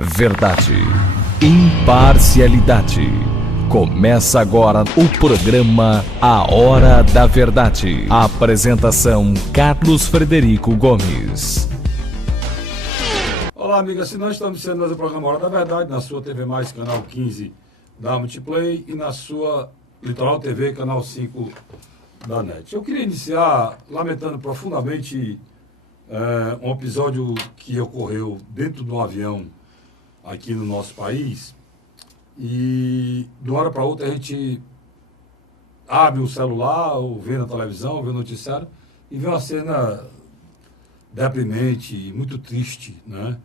Verdade, imparcialidade. Começa agora o programa A Hora da Verdade. Apresentação Carlos Frederico Gomes. Olá, amigas, nós estamos sendo mais o programa Hora da Verdade na sua TV Mais, canal 15 da Multiplay e na sua Litoral TV, canal 5 da NET. Eu queria iniciar lamentando profundamente um episódio que ocorreu dentro de um avião aqui no nosso país, e de uma hora para outra a gente abre o celular, ou vê na televisão, vê o noticiário, e vê uma cena deprimente, muito triste, né?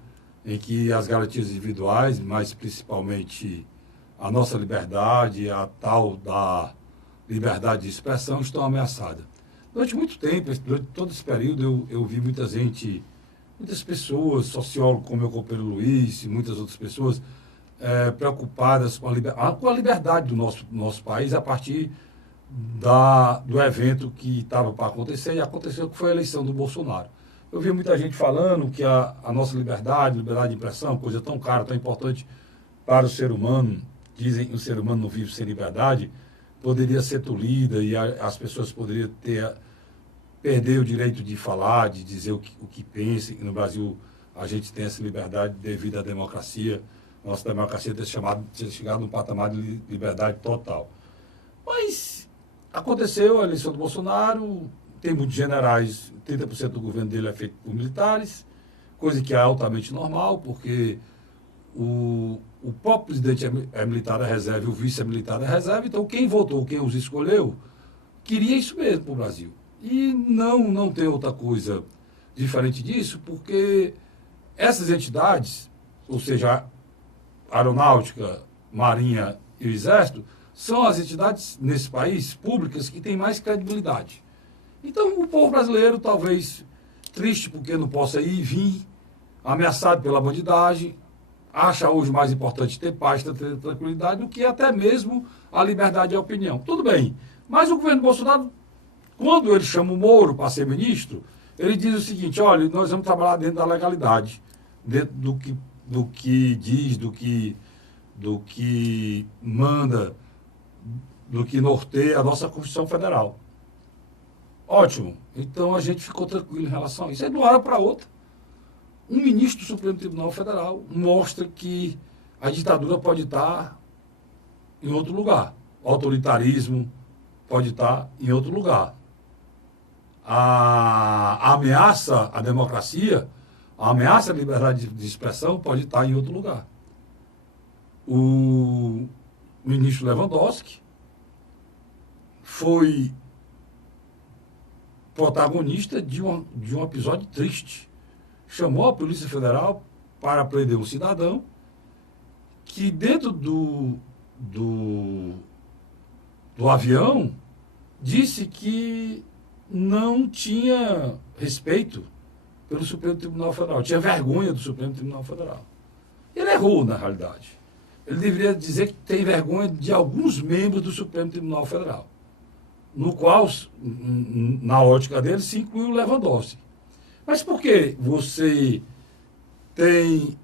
Em que as garantias individuais, mas principalmente a nossa liberdade, a tal da liberdade de expressão, estão ameaçadas. Durante muito tempo, durante todo esse período, eu vi muita gente, muitas pessoas, sociólogos como meu companheiro Luiz e muitas outras pessoas, preocupadas com a liberdade do nosso país a partir do evento que estava para acontecer, e aconteceu, que foi a eleição do Bolsonaro. Eu vi muita gente falando que a nossa liberdade de impressão, coisa tão cara, tão importante para o ser humano, dizem que o ser humano não vive sem liberdade, poderia ser tolhida e as pessoas poderiam perder o direito de falar, de dizer o que pensa. E no Brasil a gente tem essa liberdade devido à democracia. Nossa democracia ter chegado num patamar de liberdade total. Mas aconteceu a eleição do Bolsonaro, tem muitos generais, 30% do governo dele é feito por militares, coisa que é altamente normal, porque o próprio presidente é militar da reserva e o vice é militar da reserva, então quem votou, quem os escolheu, queria isso mesmo para o Brasil. E não tem outra coisa diferente disso, porque essas entidades, ou seja, a Aeronáutica, Marinha e o Exército, são as entidades nesse país públicas que têm mais credibilidade. Então o povo brasileiro, talvez triste porque não possa ir e vir, ameaçado pela bandidagem, acha hoje mais importante ter paz, ter tranquilidade, do que até mesmo a liberdade de opinião. Tudo bem, mas o governo Bolsonaro, quando ele chama o Moro para ser ministro, ele diz o seguinte: olha, nós vamos trabalhar dentro da legalidade, dentro do que diz, do que manda, do que norteia a nossa Constituição Federal. Ótimo, então a gente ficou tranquilo em relação a isso. Aí de uma hora para outra, um ministro do Supremo Tribunal Federal mostra que a ditadura pode estar em outro lugar, o autoritarismo pode estar em outro lugar. A ameaça à democracia, a ameaça à liberdade de expressão pode estar em outro lugar. O ministro Lewandowski foi protagonista de um episódio triste. Chamou a Polícia Federal para prender um cidadão que dentro do avião disse que não tinha respeito pelo Supremo Tribunal Federal, tinha vergonha do Supremo Tribunal Federal. Ele errou, na realidade. Ele deveria dizer que tem vergonha de alguns membros do Supremo Tribunal Federal, no qual, na ótica dele, se inclui o Lewandowski. Mas por que você tem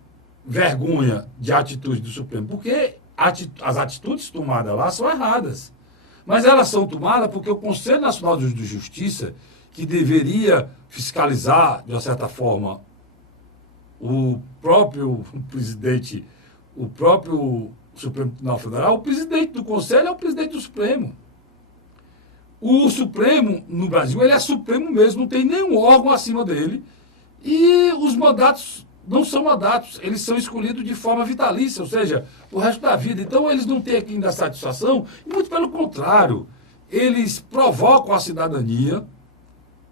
vergonha de atitude do Supremo? Porque as atitudes tomadas lá são erradas. Mas elas são tomadas porque o Conselho Nacional de Justiça, que deveria fiscalizar, de uma certa forma, o próprio presidente, o próprio Supremo Tribunal Federal, o presidente do Conselho é o presidente do Supremo. O Supremo, no Brasil, ele é Supremo mesmo, não tem nenhum órgão acima dele. E os mandatos não são mandatos, eles são escolhidos de forma vitalícia, ou seja, o resto da vida. Então, eles não têm aqui ainda satisfação, e muito pelo contrário, eles provocam a cidadania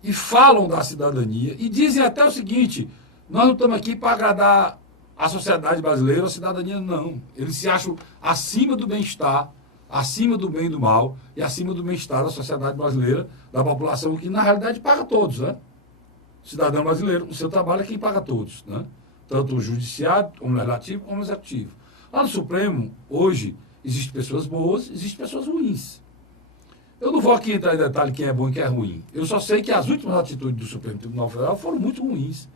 e falam da cidadania e dizem até o seguinte: nós não estamos aqui para agradar a sociedade brasileira, a cidadania não. Eles se acham acima do bem-estar, acima do bem e do mal e acima do bem-estar da sociedade brasileira, da população que na realidade paga todos, né? O cidadão brasileiro, o seu trabalho é quem paga todos, né? Tanto o judiciário, como o legislativo, como o executivo. Lá no Supremo, hoje, existem pessoas boas, existem pessoas ruins. Eu não vou aqui entrar em detalhe quem é bom e quem é ruim. Eu só sei que as últimas atitudes do Supremo Tribunal Federal foram muito ruins.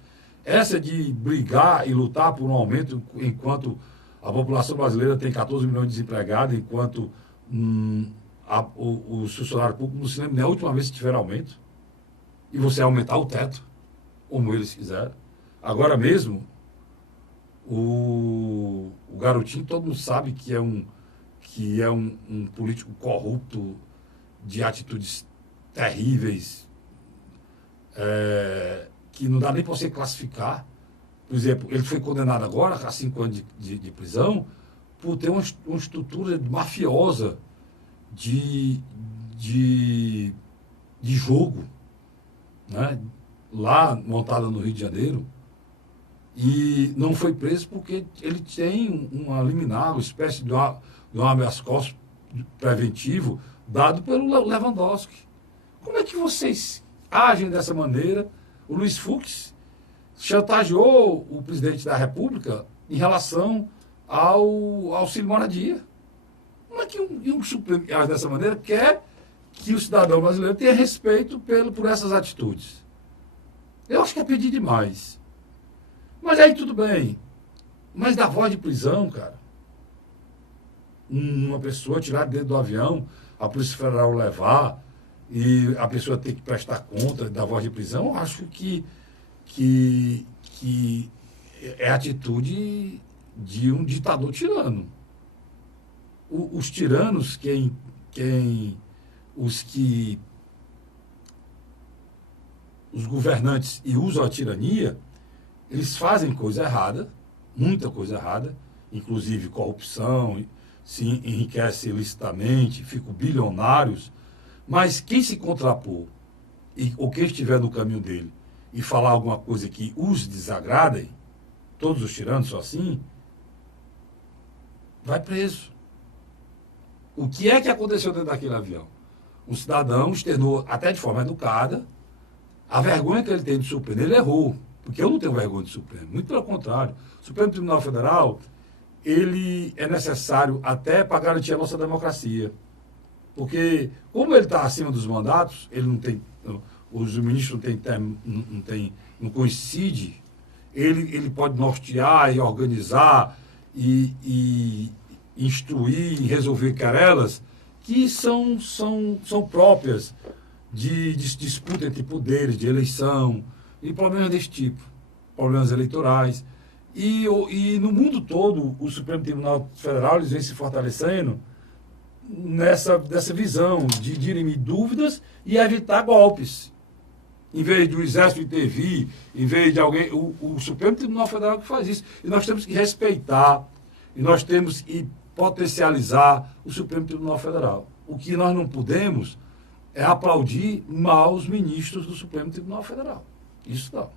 Essa de brigar e lutar por um aumento enquanto a população brasileira tem 14 milhões de desempregados, enquanto os funcionários públicos não se lembram nem a última vez que tiveram aumento, e você aumentar o teto, como eles fizeram. Agora mesmo, o Garotinho, todo mundo sabe que é um político corrupto, de atitudes terríveis, que não dá nem para você classificar. Por exemplo, ele foi condenado agora a 5 anos de prisão por ter uma estrutura mafiosa de jogo, né? Lá montada no Rio de Janeiro, e não foi preso porque ele tem uma liminar, uma espécie de um habeas corpus preventivo dado pelo Lewandowski. Como é que vocês agem dessa maneira? O Luiz Fux chantageou o presidente da República em relação ao auxílio moradia. Como é que um Supremo age dessa maneira quer que o cidadão brasileiro tenha respeito por essas atitudes? Eu acho que é pedir demais. Mas aí tudo bem. Mas da voz de prisão, cara, uma pessoa tirar dentro do avião, a Polícia Federal levar e a pessoa ter que prestar conta da voz de prisão, eu acho que é a atitude de um ditador tirano. Os tiranos, os governantes e usam a tirania, eles fazem coisa errada, muita coisa errada, inclusive corrupção, se enriquecem ilicitamente, ficam bilionários, mas quem se contrapor, ou quem estiver no caminho dele, e falar alguma coisa que os desagradem, todos os tiranos são assim, vai preso. O que é que aconteceu dentro daquele avião? Um cidadão externou, até de forma educada, a vergonha que ele tem de Supremo. Ele errou, porque eu não tenho vergonha de Supremo, muito pelo contrário. O Supremo Tribunal Federal, ele é necessário até para garantir a nossa democracia. Porque, como ele está acima dos mandatos, ele não tem, os ministros não coincidem, ele pode nortear e organizar e instruir e resolver querelas que são próprias de disputa entre poderes, de eleição, e problemas desse tipo, problemas eleitorais. E no mundo todo, o Supremo Tribunal Federal eles vem se fortalecendo dessa visão de dirimir dúvidas e evitar golpes. Em vez do Exército intervir, em vez de alguém... O Supremo Tribunal Federal que faz isso. E nós temos que respeitar, e nós temos que potencializar o Supremo Tribunal Federal. O que nós não podemos é aplaudir maus ministros do Supremo Tribunal Federal. Isso não.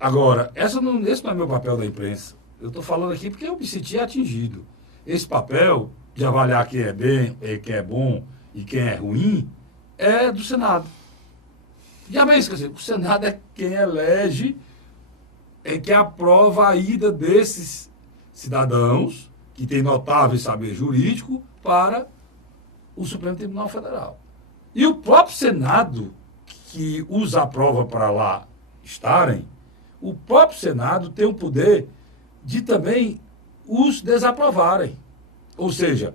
Agora, esse não é meu papel da imprensa. Eu estou falando aqui porque eu me senti atingido. Esse papel de avaliar quem é bem, quem é bom e quem é ruim é do Senado. E a mesma, quer dizer, o Senado é quem elege, é quem aprova a ida desses cidadãos que têm notável saber jurídico para o Supremo Tribunal Federal. E o próprio Senado, que os aprova para lá estarem, o próprio Senado tem o poder de também os desaprovarem. Ou seja,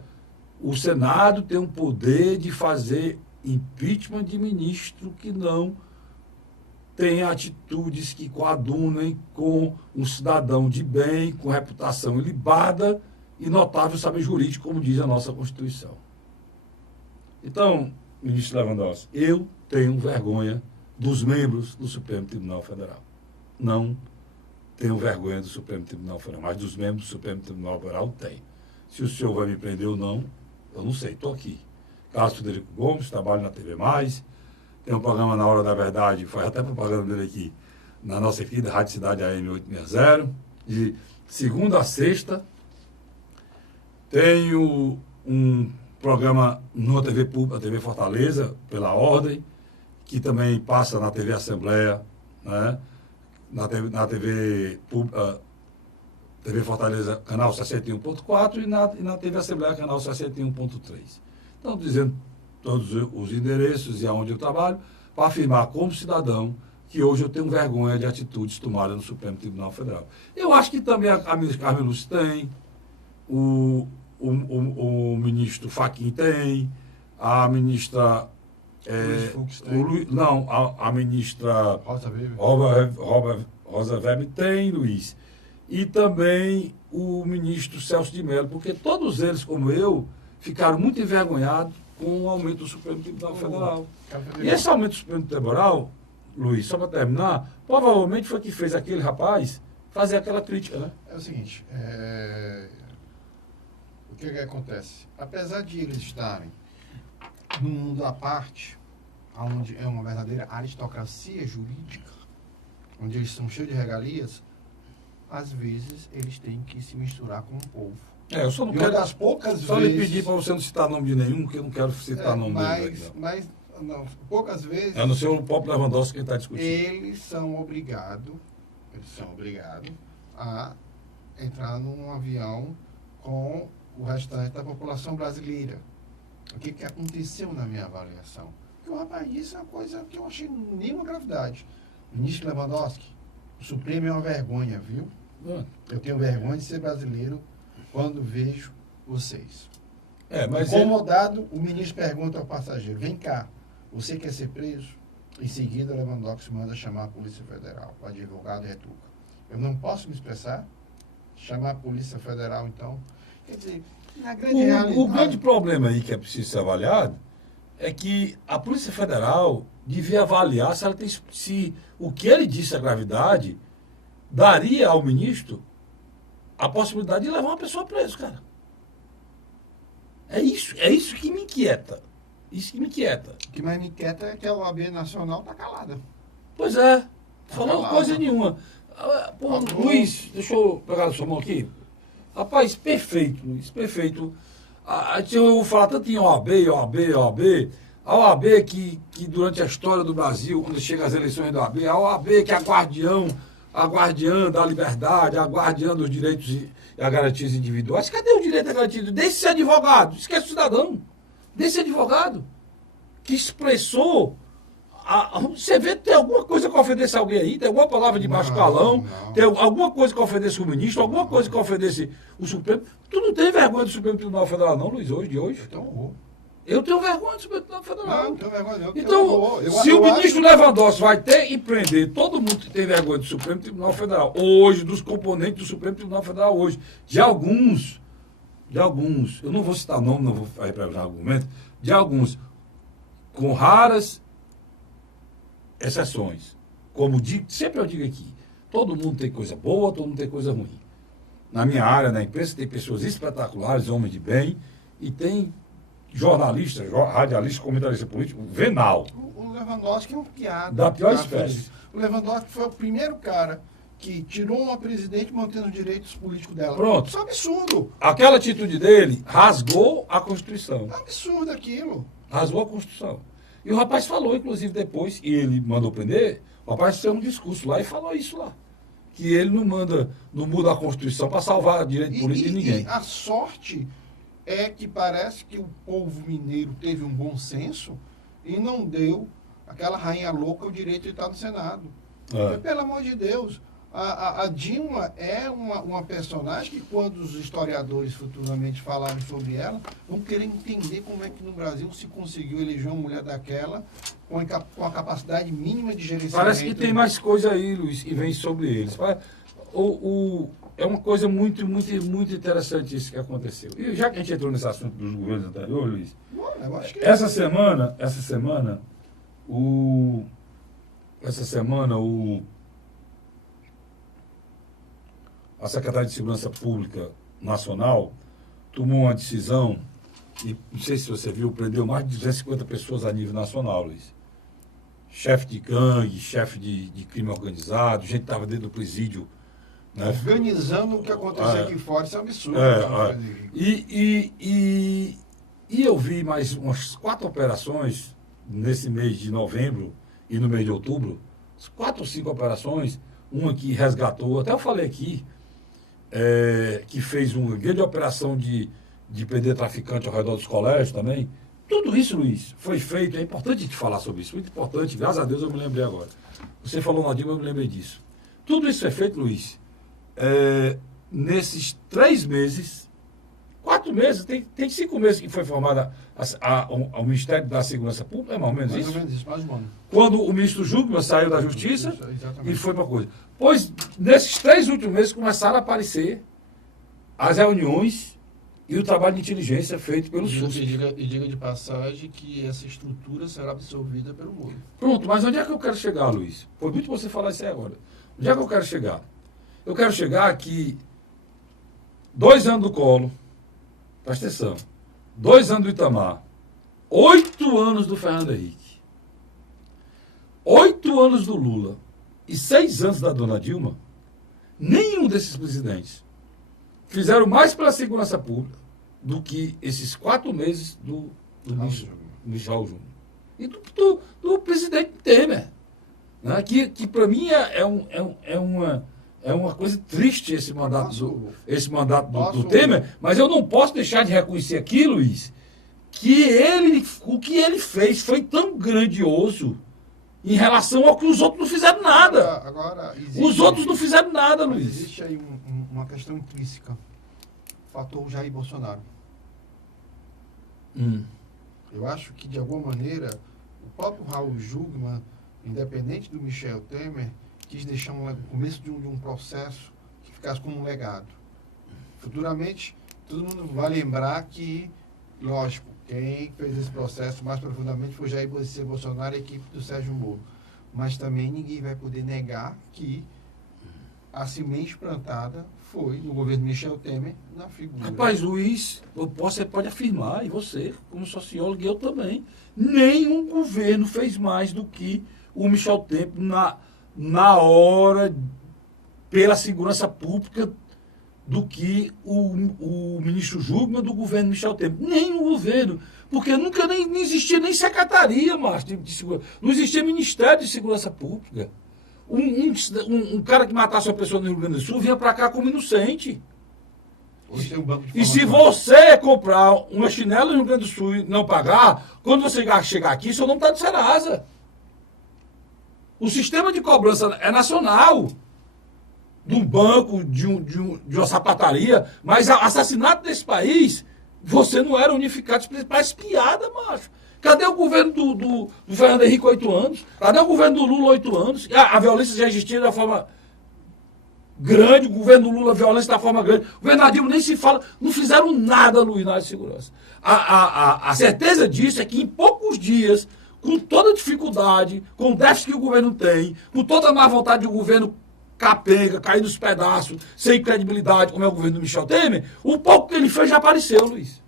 o Senado tem o poder de fazer impeachment de ministro que não tem atitudes que coadunem com um cidadão de bem, com reputação ilibada e notável saber jurídico, como diz a nossa Constituição. Então, ministro Lewandowski, eu tenho vergonha dos membros do Supremo Tribunal Federal. Não tenho vergonha do Supremo Tribunal Federal, mas dos membros do Supremo Tribunal Federal tem. Se o senhor vai me prender ou não, eu não sei, estou aqui. Carlos Frederico Gomes, trabalho na TV+, tem um programa Na Hora da Verdade, faz até propaganda dele aqui, na nossa querida Rádio Cidade AM 860, de segunda a sexta. Tenho um programa numa TV pública, a TV Fortaleza, pela Ordem, que também passa na TV Assembleia, né? na TV Fortaleza, canal 61.4 e na TV Assembleia, canal 61.3. Então, dizendo todos os endereços e aonde eu trabalho, para afirmar como cidadão que hoje eu tenho vergonha de atitudes tomadas no Supremo Tribunal Federal. Eu acho que também a ministra Carmen Lúcia tem, o ministro Fachin tem, a ministra... a ministra Rosa Weber tem, Luiz. E também o ministro Celso de Mello, porque todos eles, como eu, ficaram muito envergonhados com o aumento do Supremo Tribunal Federal. E esse aumento do Supremo Tribunal, Luiz, só para terminar, provavelmente foi que fez aquele rapaz fazer aquela crítica, né? É o seguinte, o que acontece? Apesar de eles estarem num mundo à parte, onde é uma verdadeira aristocracia jurídica, onde eles são cheios de regalias, às vezes eles têm que se misturar com o povo. Eu só não e quero... uma das poucas só vezes... lhe pedir para você não citar nome de nenhum, porque eu não quero citar nome dele. Mas poucas vezes... É no seu próprio Lewandowski que está discutindo. Eles são obrigados a entrar num avião com o restante da população brasileira. O que aconteceu na minha avaliação? Porque o rapaz disse uma coisa que eu achei nenhuma gravidade. Ministro Lewandowski, o Supremo é uma vergonha, viu? Eu tenho vergonha de ser brasileiro quando vejo vocês. Mas incomodado, o ministro pergunta ao passageiro, vem cá, você quer ser preso? Em seguida, o Lewandowski manda chamar a Polícia Federal, o advogado retruca. Eu não posso me expressar? Chamar a Polícia Federal, então? Quer dizer, na grande realidade... O grande problema aí que é preciso ser avaliado é que a Polícia Federal devia avaliar se o que ele disse, a gravidade, daria ao ministro a possibilidade de levar uma pessoa presa, cara. É isso que me inquieta. Isso que me inquieta. O que mais me inquieta é que a OAB Nacional está calada. Pois é. Falou coisa nenhuma. Luiz, deixa eu pegar a sua mão aqui. Rapaz, perfeito, Luiz, perfeito. Eu vou falar tanto em OAB. A OAB que durante a história do Brasil, quando chega as eleições da OAB, a OAB que é a guardiã da liberdade, a guardiã dos direitos e as garantias individuais. Cadê o direito à garantia? Deixe ser advogado, esquece o cidadão. Deixe ser advogado. Que expressou... você vê que tem alguma coisa que ofendesse alguém aí? Tem alguma palavra de baixo calão? Tem alguma coisa que ofendesse o ministro? Alguma coisa que ofendesse o Supremo? Tu não tem vergonha do Supremo Tribunal Federal não, Luiz, de hoje? Eu tenho vergonha do Supremo Tribunal Federal. Não tenho vergonha não. Então, se o ministro Lewandowski vai ter e prender todo mundo que tem vergonha do Supremo Tribunal Federal, hoje, dos componentes do Supremo Tribunal Federal hoje, de alguns, eu não vou citar nome, não vou representar argumento, de alguns, com raras exceções. Como sempre eu digo aqui, todo mundo tem coisa boa, todo mundo tem coisa ruim. Na minha área, na imprensa, tem pessoas espetaculares, homens de bem, e tem jornalistas, radialistas, comentaristas políticos, venal. O Lewandowski é um piada. Da pior espécie. O Lewandowski foi o primeiro cara que tirou uma presidente mantendo os direitos políticos dela. Pronto. Isso é um absurdo. Aquela atitude dele rasgou a Constituição. É um absurdo aquilo. Rasgou a Constituição. E o rapaz falou, inclusive, depois, e ele mandou prender, o rapaz fez um discurso lá e falou isso lá. Que ele não muda a Constituição para salvar direito político de ninguém. E a sorte é que parece que o povo mineiro teve um bom senso e não deu aquela rainha louca o direito de estar no Senado. Porque, pelo amor de Deus, a Dilma é uma personagem que, quando os historiadores futuramente falarem sobre ela, vão querer entender como é que no Brasil se conseguiu eleger uma mulher daquela com a capacidade mínima de gerenciamento. Parece que tem mais coisa aí, Luiz, que vem sobre eles. É uma coisa muito interessante isso que aconteceu. E já que a gente entrou nesse assunto dos governos anteriores, Luiz, eu acho que essa semana, a Secretaria de Segurança Pública Nacional tomou uma decisão, e não sei se você viu, prendeu mais de 250 pessoas a nível nacional, Luiz. Chefe de gangue, chefe de crime organizado, gente que estava dentro do presídio. Né? Organizando o que aconteceu aqui fora, isso é um absurdo. E eu vi mais umas 4 operações nesse mês de novembro e no mês de outubro, 4 ou 5 operações, uma que resgatou, até eu falei aqui, que fez uma grande operação de prender traficante ao redor dos colégios também. Tudo isso, Luiz, foi feito, é importante te falar sobre isso, muito importante, graças a Deus eu me lembrei agora. Você falou na Dilma, eu me lembrei disso. Tudo isso é feito, Luiz, nesses 3 meses, 4 meses, tem 5 meses que foi formada o Ministério da Segurança Pública, é mais ou menos isso? Mais ou menos isso, mais um ano. Quando o ministro Júlio saiu da Justiça Exatamente. e foi para coisa. Pois, nesses 3 últimos meses começaram a aparecer as reuniões e o trabalho de inteligência feito pelo SUS. E diga de passagem que essa estrutura será absorvida pelo Moro. Pronto, mas onde é que eu quero chegar, Luiz? Foi muito você falar isso aí agora. Onde é que eu quero chegar? Eu quero chegar que 2 anos do Collor, presta atenção, 2 anos do Itamar, 8 anos do Fernando Henrique, 8 anos do Lula e 6 anos da dona Dilma, nenhum desses presidentes fizeram mais pela segurança pública do que esses 4 meses do Michel Júnior. E do presidente Temer. Né? Que para mim é uma coisa triste esse mandato do Temer, mas eu não posso deixar de reconhecer aqui, Luiz, que o que ele fez foi tão grandioso em relação ao que os outros não fizeram nada. Agora os outros não fizeram nada, Luiz. Existe aí uma questão intrínseca. O fator Jair Bolsonaro. Eu acho que, de alguma maneira, o próprio Raul Jungmann, independente do Michel Temer, quis deixar o começo de um processo que ficasse como um legado. Futuramente, todo mundo vai lembrar que, lógico, quem fez esse processo mais profundamente foi Jair Bolsonaro e a equipe do Sérgio Moro. Mas também ninguém vai poder negar que a semente plantada foi no governo Michel Temer, na figura. Rapaz, Luiz, você pode afirmar, e você, como sociólogo, e eu também, nenhum governo fez mais do que o Michel Temer na hora pela segurança pública do que o ministro Jungmann do governo Michel Temer. Nenhum governo, porque nunca nem existia nem secretaria, Márcio, de segurança. Não existia Ministério de Segurança Pública. Um cara que matasse uma pessoa no Rio Grande do Sul vinha para cá como inocente. Hoje tem um banco de E se informações. você comprar uma chinela no Rio Grande do Sul e não pagar, quando você chegar aqui, seu nome está de Serasa. O sistema de cobrança é nacional, de um banco, de uma sapataria, mas assassinato desse país, você não era unificado. Parece piada, macho. Cadê o governo do Fernando Henrique 8 anos? Cadê o governo do Lula 8 anos? A violência já existia de uma forma grande, o governo do Lula, a violência da forma grande. O governo da Dilma nem se fala, não fizeram nada, Luiz, na área de segurança. A certeza disso é que em poucos dias, com toda a dificuldade, com o déficit que o governo tem, com toda a má vontade do governo capenga, cair nos pedaços, sem credibilidade, como é o governo do Michel Temer, o pouco que ele fez já apareceu, Luiz.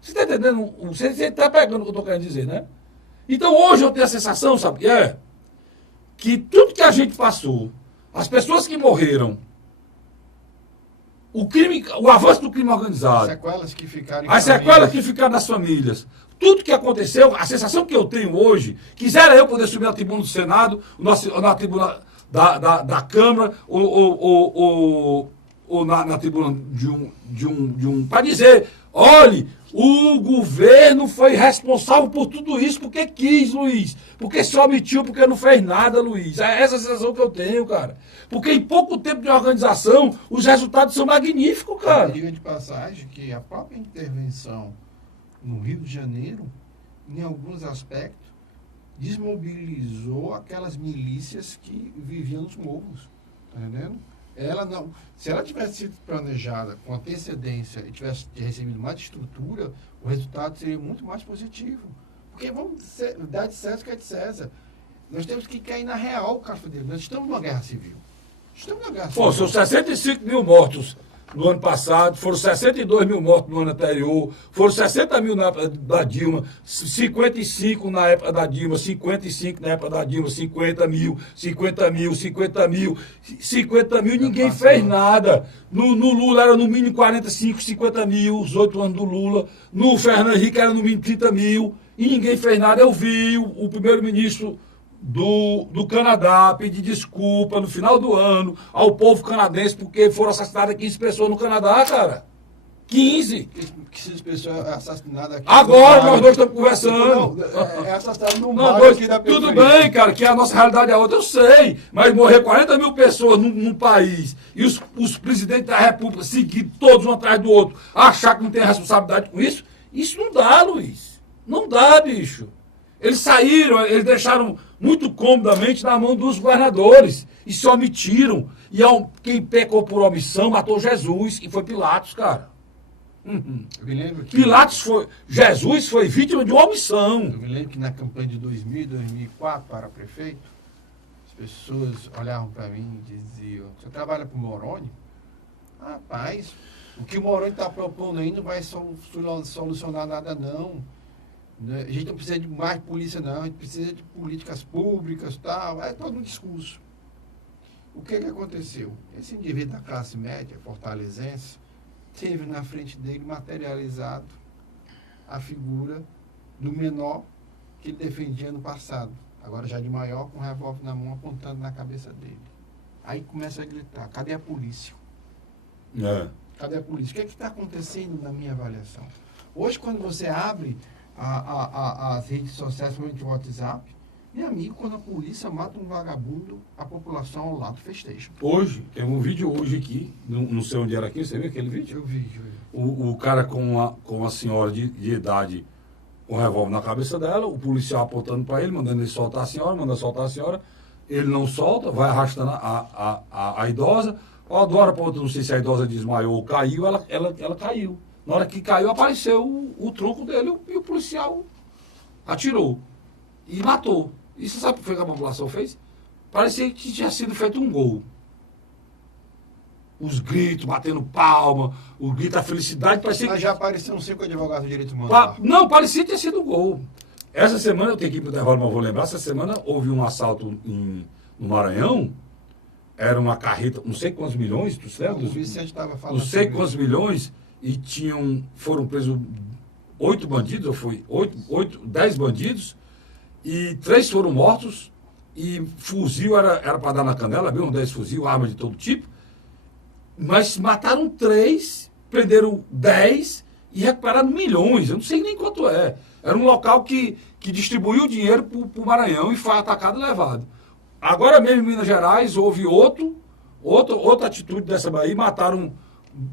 Você está entendendo? Você está pegando o que eu estou querendo dizer, né? Então hoje eu tenho a sensação, sabe, que tudo que a gente passou, as pessoas que morreram, o avanço do crime organizado, as sequelas que ficaram nas famílias, tudo que aconteceu, a sensação que eu tenho hoje, quisera eu poder subir na tribuna do Senado, na tribuna da Câmara, ou na tribuna de um para dizer, olhe, o governo foi responsável por tudo isso porque quis, Luiz. Porque se omitiu, porque não fez nada, Luiz. É essa a sensação que eu tenho, cara. Porque em pouco tempo de organização, os resultados são magníficos, cara. Diga de passagem que a própria intervenção no Rio de Janeiro, em alguns aspectos, desmobilizou aquelas milícias que viviam nos morros. Tá entendendo? Ela não, se ela tivesse sido planejada com antecedência e tivesse recebido mais estrutura, o resultado seria muito mais positivo. Porque vamos dar de César o que é de César. Nós temos que cair na real, Carlos Frederico. Nós estamos numa guerra civil. Estamos numa guerra civil. Pô, são 65 mil mortos no ano passado, foram 62 mil mortos no ano anterior, foram 60 mil na época da Dilma, 55 na época da Dilma, 55 na época da Dilma, 50 mil, ninguém fez nada. No Lula era no mínimo 45, 50 mil, os 8 anos do Lula, no Fernando Henrique era no mínimo 30 mil, e ninguém fez nada. Eu vi o primeiro-ministro do Canadá pedir desculpa no final do ano ao povo canadense porque foram assassinadas 15 pessoas no Canadá, cara. 15. Que se pessoas assassinadas aqui. Agora nós dois estamos conversando. Não, é assassinado num Não, bairro aqui da tudo periferia. bem, cara, que a nossa realidade é outra, eu sei. Mas morrer 40 mil pessoas num país e os presidentes da República seguir todos um atrás do outro, achar que não tem responsabilidade com isso, isso não dá, Luiz. Não dá, bicho. Eles saíram, eles deixaram muito comodamente na mão dos governadores e se omitiram. E quem pecou por omissão matou Jesus, que foi Pilatos, cara. Eu me lembro que, Jesus foi vítima de uma omissão. eu me lembro que na campanha de 2000 e 2004 para prefeito, as pessoas olhavam para mim e diziam: você trabalha para o Moroni? Rapaz, o que o Moroni está propondo aí não vai solucionar nada, não. A gente não precisa de mais polícia, não. A gente precisa de políticas públicas e tal. É todo um discurso. O que aconteceu? Esse indivíduo da classe média fortalezense teve na frente dele materializado a figura do menor que ele defendia no passado. Agora já de maior, com um revólver na mão, apontando na cabeça dele. Aí começa a gritar: cadê a polícia? Cadê a polícia? O que está acontecendo na minha avaliação? Hoje, quando você abre as redes sociais, principalmente o WhatsApp, meu amigo, quando a polícia mata um vagabundo, a população ao lado festeja. Hoje, tem um vídeo hoje aqui, não sei onde era aqui, você viu aquele vídeo? Eu vi. O cara com a senhora de idade, com um revólver na cabeça dela, o policial apontando para ele, mandando ele soltar a senhora, mandando soltar a senhora, ele não solta, vai arrastando a idosa, ó, de uma hora para outra, não sei se a idosa desmaiou ou caiu, ela caiu. Na hora que caiu, apareceu o tronco dele e o policial atirou e matou. E você sabe o que foi que a população fez? Parecia que tinha sido feito um gol. Os gritos, batendo palma, o grito da felicidade, parecia Mas que... já apareceram 5 advogados de direitos humanos lá. Não, parecia ter sido um gol. Essa semana, eu tenho que ir para o intervalo, mas vou lembrar, essa semana houve um assalto no Maranhão, era uma carreta, não sei quantos milhões, tu lembra? O Vicente estava falando. Não sei quantos milhões, e foram presos 8 bandidos, ou foi 10 bandidos, e 3 foram mortos, e fuzil era para dar na canela, viu? 10 fuzil, arma de todo tipo, mas mataram 3, prenderam 10 e recuperaram milhões, eu não sei nem quanto é. Era um local que distribuiu dinheiro para o Maranhão e foi atacado e levado. Agora mesmo em Minas Gerais houve outra atitude dessa daí, mataram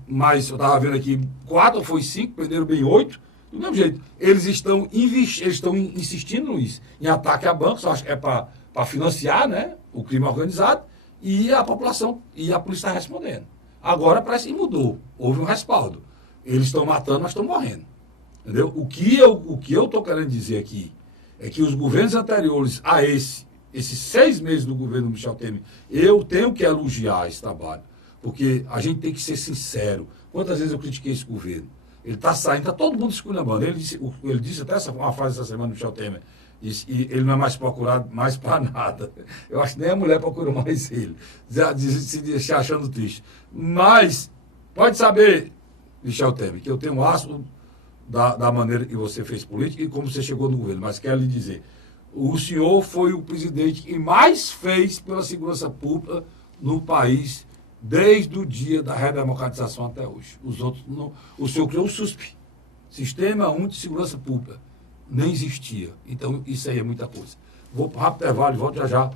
mais, eu estava vendo aqui, 4 ou foi 5, prenderam bem 8. Do mesmo jeito, eles estão insistindo, Luiz, em ataque a bancos, acho que é para financiar, né, o crime organizado, e a população, e a polícia está respondendo. Agora parece que mudou, houve um respaldo. Eles estão matando, nós estamos morrendo. Entendeu? O que eu estou querendo dizer aqui é que os governos anteriores a esses 6 meses do governo Michel Temer, eu tenho que elogiar esse trabalho, porque a gente tem que ser sincero. Quantas vezes eu critiquei esse governo? Ele está saindo, está todo mundo esculhambando. Ele disse até uma frase essa semana do Michel Temer, e ele não é mais procurado mais para nada. Eu acho que nem a mulher procura mais ele, se deixar achando triste. Mas, pode saber, Michel Temer, que eu tenho asco da maneira que você fez política e como você chegou no governo. Mas quero lhe dizer, o senhor foi o presidente que mais fez pela segurança pública no país desde o dia da redemocratização até hoje. Os outros não. O senhor criou o SUSP, Sistema Único de Segurança Pública. Nem existia. Então, isso aí é muita coisa. Vou para o rápido intervalo e volto já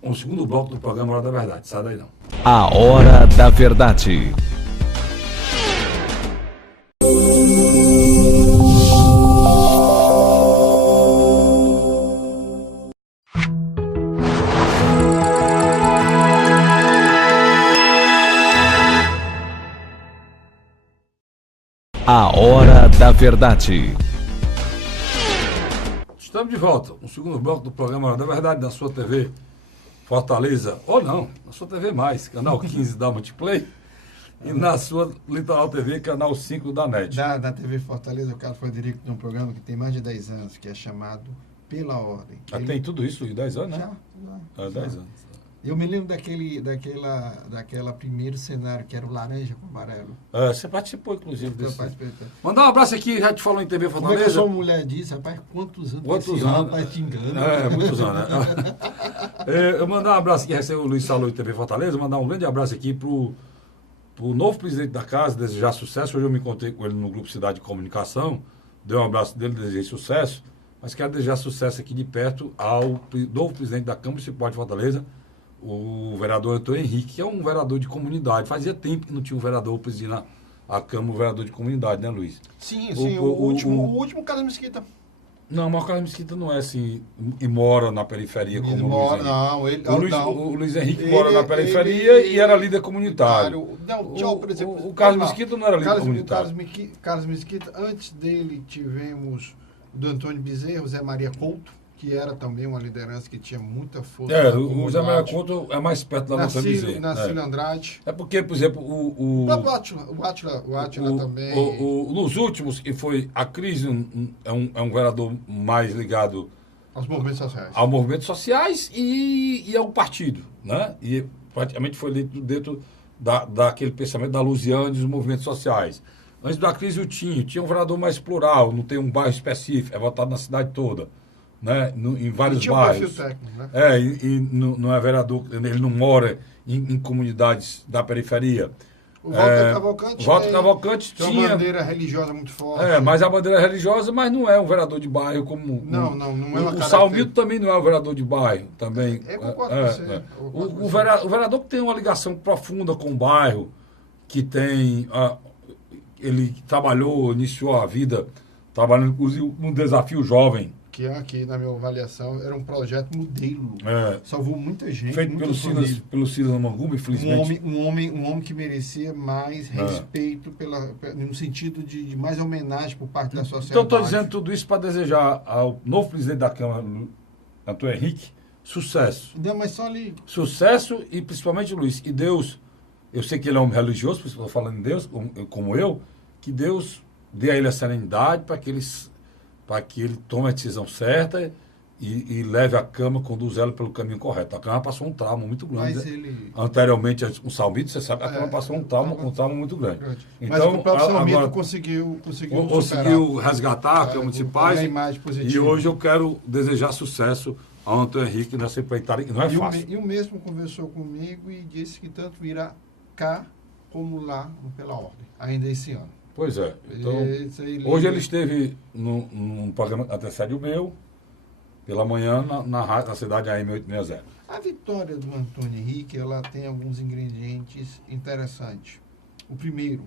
com o segundo bloco do programa Hora da Verdade. Sai daí não. A Hora da Verdade. A Hora da Verdade. Estamos de volta, no segundo bloco do programa Hora da Verdade, na sua TV Fortaleza, ou não, na sua TV Mais, canal 15 da Multiplay, e na sua Litoral TV, canal 5 da NET. Da TV Fortaleza, o Carlos Frederico tem um programa que tem mais de 10 anos, que é chamado Pela Ordem. Já tem tudo isso de 10 anos, né? Já. 10 anos. Eu me lembro daquela primeiro cenário, que era o laranja com amarelo. Você participou, inclusive, Eu desse. participei. Mandar um abraço aqui, já te falou em TV Como é que a Fortaleza. sua mulher disse, rapaz, quantos anos? Quantos esse anos? rapaz te engana. Muitos anos, né? Eu mandar um abraço aqui, recebeu o Luiz Salou em TV Fortaleza, mandar um grande abraço aqui pro o novo presidente da casa desejar sucesso. Hoje eu me encontrei com ele no Grupo Cidade de Comunicação, dei um abraço dele, desejei sucesso, mas quero desejar sucesso aqui de perto ao novo presidente da Câmara Municipal de Fortaleza, o vereador Antônio Henrique, que é um vereador de comunidade. Fazia tempo que não tinha um vereador presidindo a Câmara, um vereador de comunidade, né, Luiz? Sim, o último Carlos Mesquita. Não, mas o Carlos Mesquita não é assim, e mora na periferia como o Luiz Henrique. Não, ele, O Luiz Henrique mora na periferia e era líder comunitário. Não, tchau, por exemplo. O Carlos Mesquita não era líder comunitário. Carlos Mesquita, antes dele tivemos do Antônio Bezerra, o Zé Maria Couto, que era também uma liderança que tinha muita força. O Zé Maria Couto é mais perto da nossa Bezerra. Nacílio Andrade. É porque, por exemplo, o Átila também. Nos últimos, que foi a crise, é um vereador mais ligado aos movimentos sociais. Aos movimentos sociais e ao partido, né? E praticamente foi dentro daquele pensamento da Lusiana e dos movimentos sociais. Antes da crise, tinha um vereador mais plural, não tem um bairro específico, é votado na cidade toda, né? Em vários bairros. Técnico, né? Não é vereador, ele não mora em comunidades da periferia. O Walter Cavalcante tinha uma bandeira religiosa muito forte. Mas a bandeira religiosa, mas não é um vereador de bairro como... Não é uma O Salmito também não é um vereador de bairro. Também. Concordo com você. O vereador que tem uma ligação profunda com o bairro, que tem... ele trabalhou, iniciou a vida, trabalhando inclusive num desafio jovem. Que aqui, na minha avaliação, era um projeto modelo. Salvou muita gente. Feito pelo Silas Mangumba, infelizmente. Um homem que merecia mais respeito, no sentido de mais homenagem por parte da sociedade. Então, estou dizendo tudo isso para desejar ao novo presidente da Câmara, Antônio Henrique, sucesso. Não, mas só ali. Sucesso e, principalmente, Luiz, e Deus, eu sei que ele é um homem religioso, por isso estou falando em Deus, como eu, que Deus dê a ele a serenidade para que ele tome a decisão certa e leve a Câmara, conduza ela pelo caminho correto. A Câmara passou um trauma muito grande. Mas ele... Anteriormente, um Salmito, você sabe, a Câmara passou um trauma muito grande. Então, mas o próprio Salmito conseguiu resgatar a Câmara Municipais. E hoje eu quero desejar sucesso ao Antônio Henrique nessa empreitada, que não é fácil. E o mesmo conversou comigo e disse que tanto virá cá como lá pela ordem, ainda esse ano. Pois é. Então, hoje ele esteve num programa antecede o meu, pela manhã, na cidade AM860. A vitória do Antônio Henrique, ela tem alguns ingredientes interessantes. O primeiro,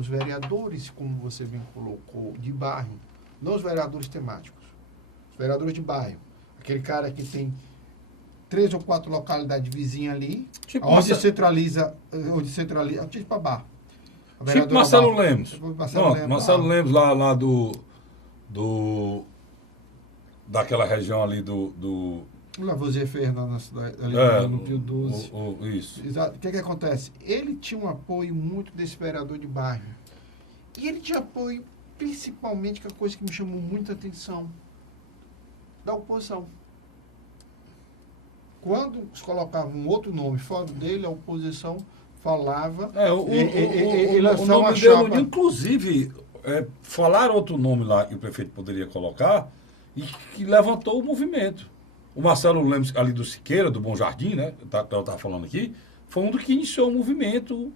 os vereadores, como você bem colocou, de bairro, não os vereadores temáticos, os vereadores de bairro. Aquele cara que tem 3 ou 4 localidades vizinhas ali, onde centraliza, tipo Babá. Tipo Marcelo Lemos. Marcelo Lemos lá daquela região ali do Lavoisier Fernando, na cidade, ali no Pio 12. Isso. Exato. O que acontece? Ele tinha um apoio muito desse vereador de bairro. E ele tinha apoio, principalmente, que é a coisa que me chamou muita atenção, da oposição. Quando se colocava um outro nome fora dele, a oposição falava... o nome dele, inclusive, falaram outro nome lá que o prefeito poderia colocar e que levantou o movimento. O Marcelo Lemos, ali do Siqueira, do Bom Jardim, né, que eu estava falando aqui, foi um dos que iniciou o movimento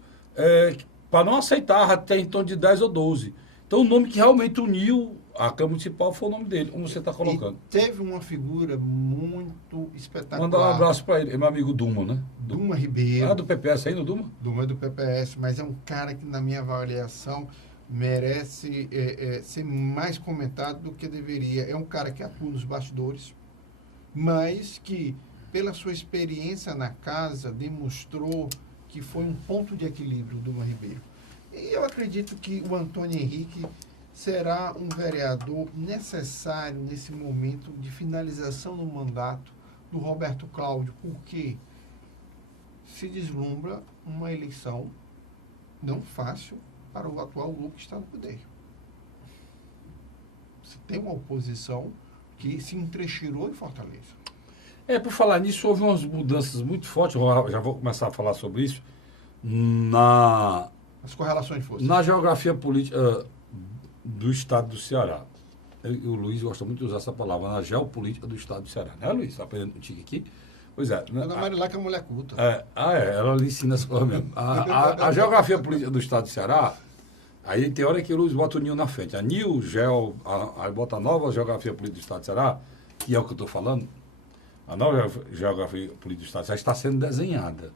para não aceitar até em torno de 10 ou 12. Então, o nome que realmente uniu a Câmara Municipal foi o nome dele, como você está colocando. E teve uma figura muito espetacular. Manda um abraço para ele, é meu amigo Duma, né? Duma Ribeiro. Do PPS ainda, Duma? Duma é do PPS, mas é um cara que, na minha avaliação, merece ser mais comentado do que deveria. É um cara que atua nos bastidores, mas que, pela sua experiência na casa, demonstrou que foi um ponto de equilíbrio, Duma Ribeiro. E eu acredito que o Antônio Henrique será um vereador necessário nesse momento de finalização do mandato do Roberto Cláudio, porque se deslumbra uma eleição não fácil para o atual Lula que está no poder. Você tem uma oposição que se entrecheirou em Fortaleza. Por falar nisso, houve umas mudanças muito fortes, já vou começar a falar sobre isso, as correlações de forças. Na geografia política do estado do Ceará. O Luiz gosta muito de usar essa palavra, na geopolítica do estado do Ceará. Né, Luiz? Está aprendendo contigo aqui. Pois é. Dona Marilac é mulher culta. Ela lhe ensina as coisas mesmo. A geografia política do estado do Ceará, aí tem hora que o Luiz bota o NIL na frente. A NIL, aí bota a nova geografia política do estado do Ceará, que é o que eu estou falando, a nova geografia política do estado do Ceará está sendo desenhada.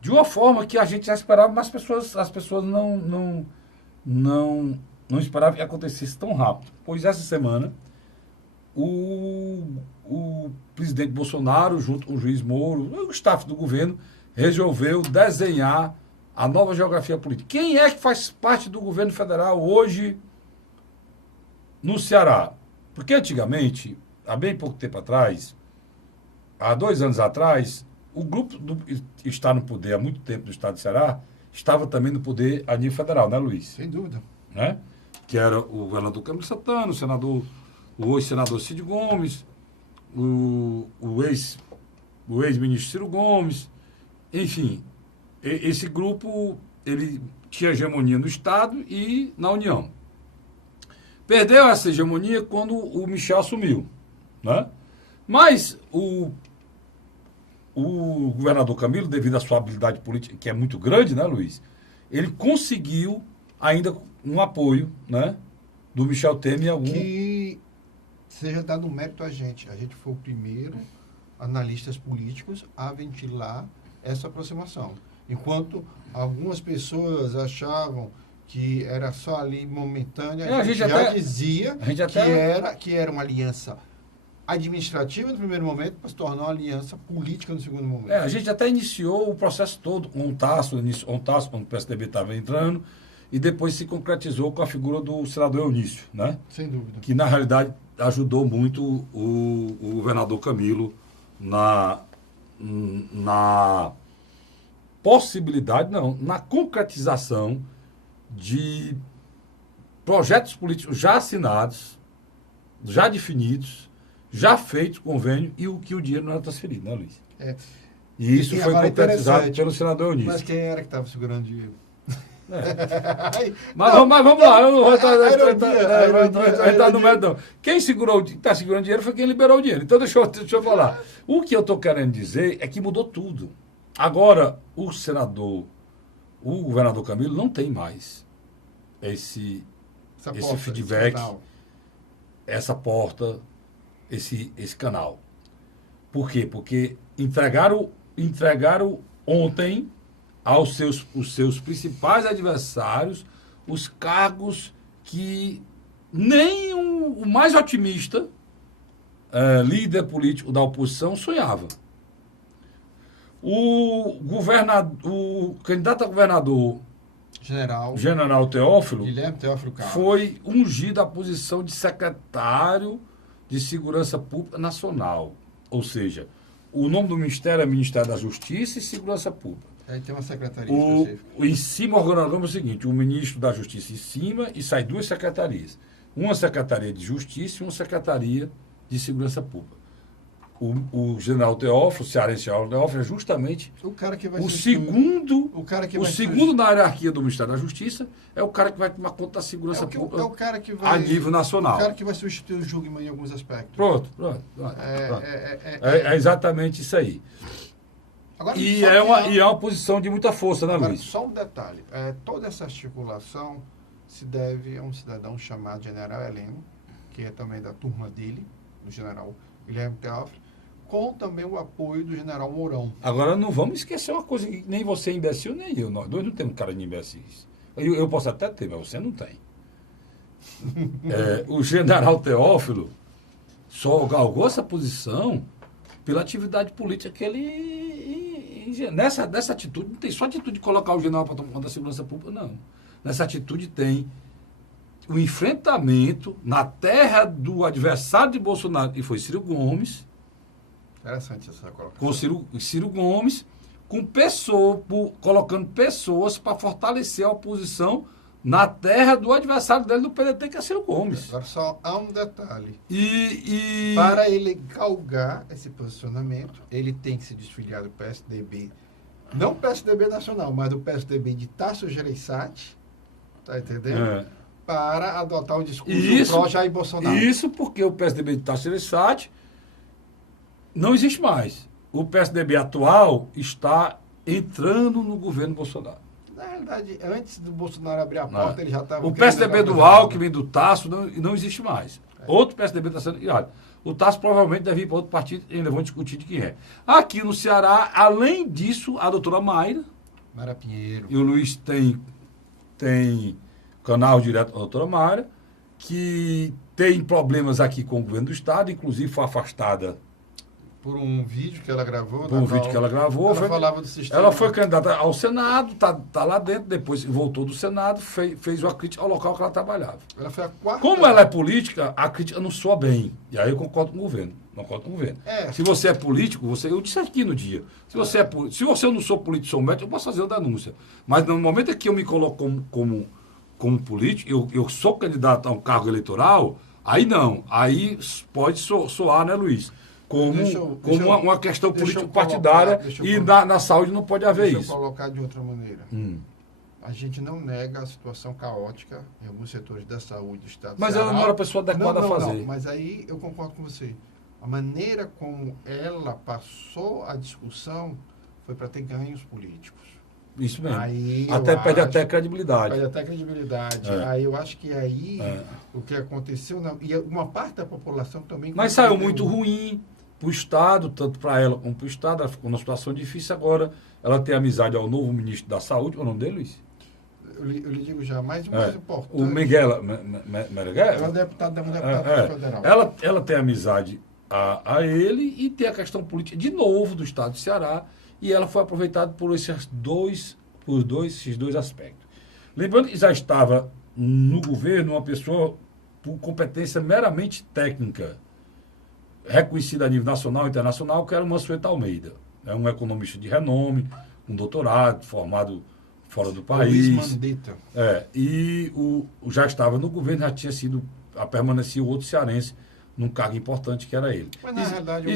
De uma forma que a gente já esperava, mas as pessoas não esperavam que acontecesse tão rápido. Pois essa semana, o presidente Bolsonaro, junto com o juiz Moro, o staff do governo, resolveu desenhar a nova geografia política. Quem é que faz parte do governo federal hoje no Ceará? Porque antigamente, há bem pouco tempo atrás, há 2 anos atrás, o grupo que está no poder há muito tempo do estado do Ceará estava também no poder a nível federal, né, Luiz? Sem dúvida. Né? Que era o governador Camilo Santana, o ex-senador Cid Gomes, o ex-ministro Ciro Gomes, enfim, esse grupo ele tinha hegemonia no Estado e na União. Perdeu essa hegemonia quando o Michel assumiu, né? Mas o governador Camilo, devido à sua habilidade política, que é muito grande, né, Luiz? Ele conseguiu ainda um apoio, né, do Michel Temer que seja dado mérito a gente. A gente foi o primeiro analistas políticos a ventilar essa aproximação. Enquanto algumas pessoas achavam que era só ali momentânea, a gente já dizia que era uma aliança administrativa no primeiro momento para se tornar uma aliança política no segundo momento. A gente até iniciou o processo todo com um taço quando o PSDB estava entrando, e depois se concretizou com a figura do senador Eunício, né? Sem dúvida. Que, na realidade, ajudou muito o governador Camilo na possibilidade, não, na concretização de projetos políticos já assinados, já definidos, já feito convênio, e o que o dinheiro não era transferido, né, Luiz? E isso foi concretizado pelo senador Eunício. Mas quem era que estava segurando o dinheiro? Mas vamos lá, eu não vou entrar no mérito, não. Quem está segurando dinheiro foi quem liberou o dinheiro. Então deixa eu falar. O que eu estou querendo dizer é que mudou tudo. Agora, o governador Camilo não tem mais esse feedback, essa porta, esse canal. Por quê? Porque entregaram ontem aos seus principais adversários os cargos que nem o mais otimista líder político da oposição sonhava. O candidato a governador General Teófilo, Guilherme Teófilo Carlos, foi ungido à posição de secretário de Segurança Pública Nacional. Ou seja, o nome do ministério é Ministério da Justiça e Segurança Pública. Aí tem uma secretaria específica. Em cima, o organograma é o seguinte: o ministro da Justiça em cima e sai 2 secretarias. Uma secretaria de Justiça e uma secretaria de Segurança Pública. O general Teófilo, o cearense general Teófilo, é justamente o cara que vai o segundo na hierarquia do Ministério da Justiça, é o cara que vai tomar conta da segurança pública a nível nacional. O cara que vai substituir o Jungmann em alguns aspectos. Pronto. É exatamente isso aí. Agora, e é uma posição de muita força, né, agora, Luiz? Só um detalhe. Toda essa articulação se deve a um cidadão chamado General Heleno, que é também da turma dele, do general Guilherme Teófilo, com também o apoio do general Mourão. Agora, não vamos esquecer uma coisa, que nem você é imbecil, nem eu. Nós dois não temos cara de imbecis. Eu posso até ter, mas você não tem. O general Teófilo só galgou essa posição pela atividade política que ele... Nessa atitude, não tem só atitude de colocar o general para tomar conta da segurança pública, não. Nessa atitude tem o enfrentamento na terra do adversário de Bolsonaro, que foi Ciro Gomes. Interessante essa colocação. Com Ciro Gomes, colocando pessoas para fortalecer a oposição na terra do adversário dele do PDT, que é Ciro Gomes. Agora só há um detalhe. E para ele galgar esse posicionamento, ele tem que se desfiliar do PSDB, não o PSDB nacional, mas do PSDB de Tasso Gereissati, tá entendendo? Para adotar o discurso pró-Jair Bolsonaro. Isso porque o PSDB de Tasso Gereissati não existe mais. o PSDB atual está entrando no governo Bolsonaro. Na realidade, antes do Bolsonaro abrir a porta, ele já estava... O PSDB do Alckmin, do Tasso, não existe mais. Outro PSDB está sendo... E olha, o Tasso provavelmente deve ir para outro partido e ainda vão discutir de quem é. Aqui no Ceará, além disso, a doutora Mayra Pinheiro. e o Luiz tem canal direto com a doutora Mayra, que tem problemas aqui com o governo do Estado, inclusive foi afastada Por um vídeo que ela gravou. por um vídeo que ela gravou. Ela falava do sistema. Ela foi candidata ao Senado, tá lá dentro, depois voltou do Senado, fez uma crítica ao local que ela trabalhava. Ela foi a quarta. Como ela é política, a crítica não soa bem. E aí eu concordo com o governo. Se você é político, eu disse aqui no dia, se você não sou político, sou médico, eu posso fazer uma denúncia. Mas no momento em que eu me coloco como político, eu sou candidato a um cargo eleitoral, aí não. Aí pode soar, né, Luiz? Como uma questão político-partidária e na saúde não pode haver isso. Deixa eu colocar de outra maneira. A gente não nega a situação caótica em alguns setores da saúde do Estado. Mas ela não era a pessoa adequada a fazer. Não, mas aí eu concordo com você. A maneira como ela passou a discussão foi para ter ganhos políticos. Isso mesmo. Aí perde até credibilidade. Perde até credibilidade. Aí eu acho que o que aconteceu... E uma parte da população também... Mas saiu muito ruim para o Estado, tanto para ela como para o Estado. Ela ficou numa situação difícil agora. Ela tem amizade ao novo ministro da Saúde. O nome dele, Luiz? Eu lhe digo já, mais importante. O Miguel Mereguel? Ela é deputada federal. Ela tem amizade a ele e tem a questão política, de novo, do Estado do Ceará. E ela foi aproveitada por esses dois aspectos. Lembrando que já estava no governo uma pessoa por competência meramente técnica, reconhecida a nível nacional e internacional, que era o Mansueto Almeida. É um economista de renome, um doutorado, formado fora do país. Luiz Mandetta. E já estava no governo, já permanecia o outro cearense num cargo importante que era ele. Mas, na realidade,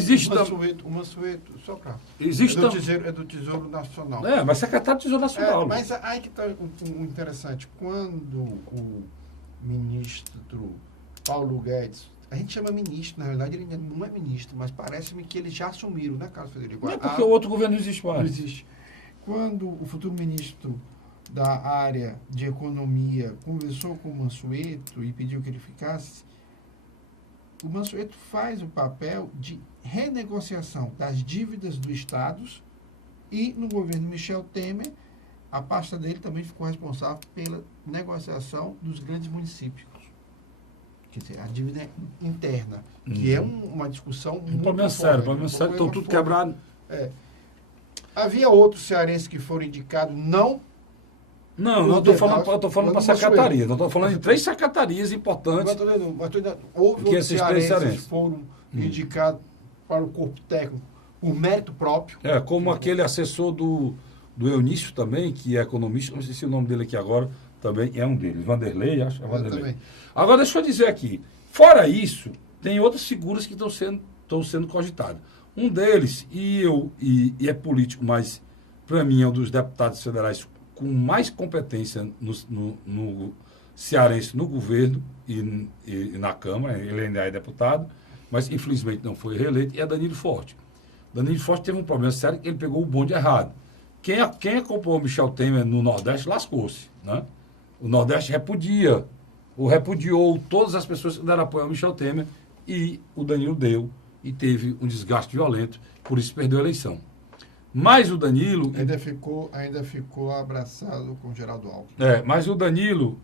o Mansueto, só para... É do Tesouro Nacional. Mas secretário do Tesouro Nacional. Mas aí que está o interessante. Quando o ministro Paulo Guedes... A gente chama ministro, na realidade ele ainda não é ministro, mas parece-me que eles já assumiram, né, Carlos Federico? Não é porque o outro governo não existe mais. Não existe. Quando o futuro ministro da área de economia conversou com o Mansueto e pediu que ele ficasse, o Mansueto faz o papel de renegociação das dívidas dos estados e no governo Michel Temer, a pasta dele também ficou responsável pela negociação dos grandes municípios. Quer dizer, a dívida interna, que é uma discussão muito problema sério, estão tudo quebrado. Havia outros cearenses que foram indicados, não estou falando para secretarias. Não estou falando de 3 secretarias importantes. Houve outros cearenses que foram indicados para o corpo técnico por mérito próprio. Como aquele assessor do Eunício também, que é economista, não sei se o nome dele aqui agora, também é um deles. Vanderlei, acho que é Vanderlei. Agora, deixa eu dizer aqui. Fora isso, tem outras figuras que estão sendo cogitadas. Um deles, e é político, mas para mim é um dos deputados federais com mais competência no cearense, no governo e na Câmara, ele ainda é deputado, mas infelizmente não foi reeleito, e é Danilo Forte. Danilo Forte teve um problema sério, que ele pegou o bonde errado. Quem acompanhou o Michel Temer no Nordeste lascou-se, né? O Nordeste repudiou todas as pessoas que deram apoio ao Michel Temer, e o Danilo deu e teve um desgaste violento, por isso perdeu a eleição. Mas o Danilo... Ainda ficou abraçado com o Geraldo Alckmin. Mas o Danilo,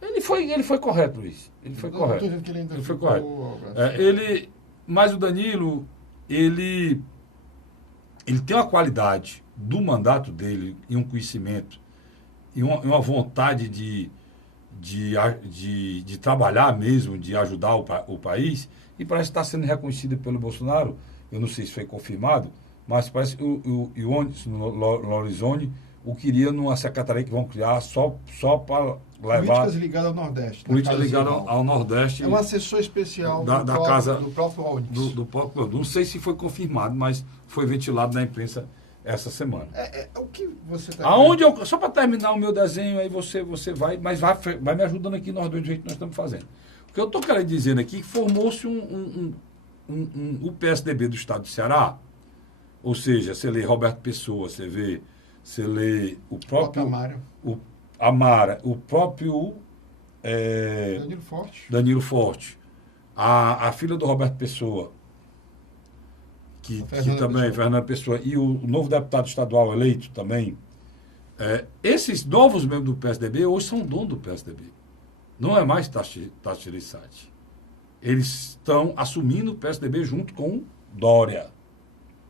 ele foi correto, Luiz. Ele foi correto. Estou dizendo que ele ainda foi ficou correto. Mas o Danilo, ele tem uma qualidade do mandato dele e um conhecimento e uma vontade de trabalhar mesmo, de ajudar o país, e parece que está sendo reconhecido pelo Bolsonaro. Eu não sei se foi confirmado, mas parece que o Lorenzoni o queria numa secretaria que vão criar só para levar... Políticas ligadas ao Nordeste. Políticas ligadas ao Nordeste. É um assessor especial da casa do próprio Onyx. Do próprio, não sei se foi confirmado, mas foi ventilado na imprensa essa semana. O que você está... Só para terminar o meu desenho, aí você vai, mas vai me ajudando aqui nós dois do jeito que nós estamos fazendo. O que eu estou querendo dizer aqui, que formou-se o PSDB do Estado do Ceará, Ou seja, você lê Roberto Pessoa, você lê o próprio Amário. Amara, o próprio Danilo Forte, a filha do Roberto Pessoa, que também, Fernanda Pessoa, e o novo deputado estadual eleito também. Esses novos membros do PSDB hoje são donos do PSDB. Não é mais Tasso Gereissati. Eles estão assumindo o PSDB junto com Dória.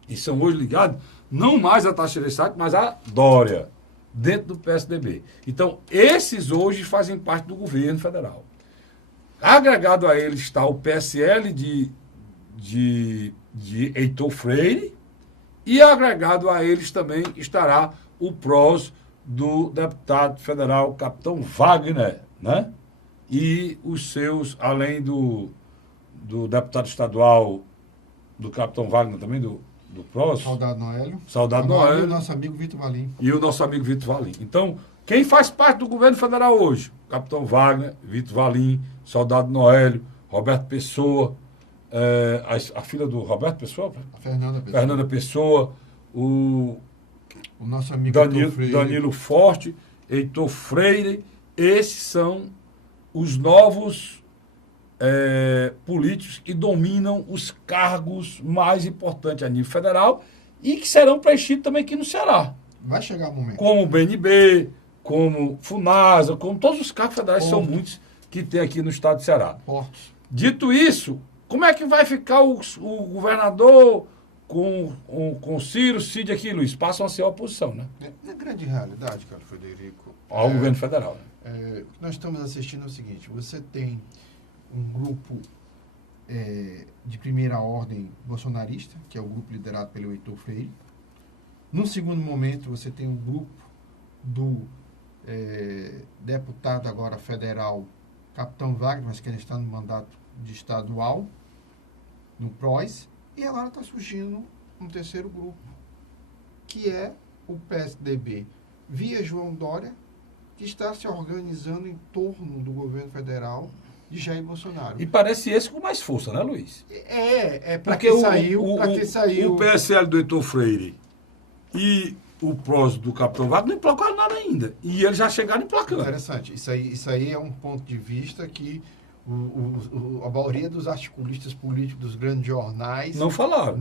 E são hoje ligados não mais a Tasso Gereissati, mas a Dória, dentro do PSDB. Então, esses hoje fazem parte do governo federal. Agregado a eles está o PSL de Heitor Freire, e agregado a eles também estará o PROS do deputado federal Capitão Wagner, né? E os seus, além do deputado estadual do Capitão Wagner também, do PROS. Saudado Noélio. E o nosso amigo Vitor Valim. Então, quem faz parte do governo federal hoje? Capitão Wagner, Vitor Valim, Saudado Noélio, Roberto Pessoa, a filha do Roberto Pessoa? Fernanda Pessoa, o nosso amigo Danilo Forte, Heitor Freire. Esses são os novos políticos que dominam os cargos mais importantes a nível federal e que serão preenchidos também aqui no Ceará. Vai chegar o momento. Como o BNB, como FUNASA, como todos os cargos federais, são muitos que tem aqui no estado do Ceará. Portos. Dito isso, como é que vai ficar o governador com Ciro, Cid aqui, Luiz? Passam a ser a oposição, né? Na grande realidade, cara, Frederico, ao governo federal. Né? O que nós estamos assistindo é o seguinte: você tem um grupo de primeira ordem bolsonarista, que é o grupo liderado pelo Heitor Freire. No segundo momento, você tem um grupo do deputado agora federal, Capitão Wagner, mas que ainda está no mandato de estadual, no PROS, e agora está surgindo um terceiro grupo, que é o PSDB, via João Dória, que está se organizando em torno do governo federal de Jair Bolsonaro. E parece esse com mais força, né, Luiz? Para que saiu. O PSL do Heitor Freire e o PROS do Capitão Wagner não emplacaram nada ainda. E eles já chegaram emplacando. Interessante. Isso aí é um ponto de vista que a maioria dos articulistas políticos dos grandes jornais não falaram.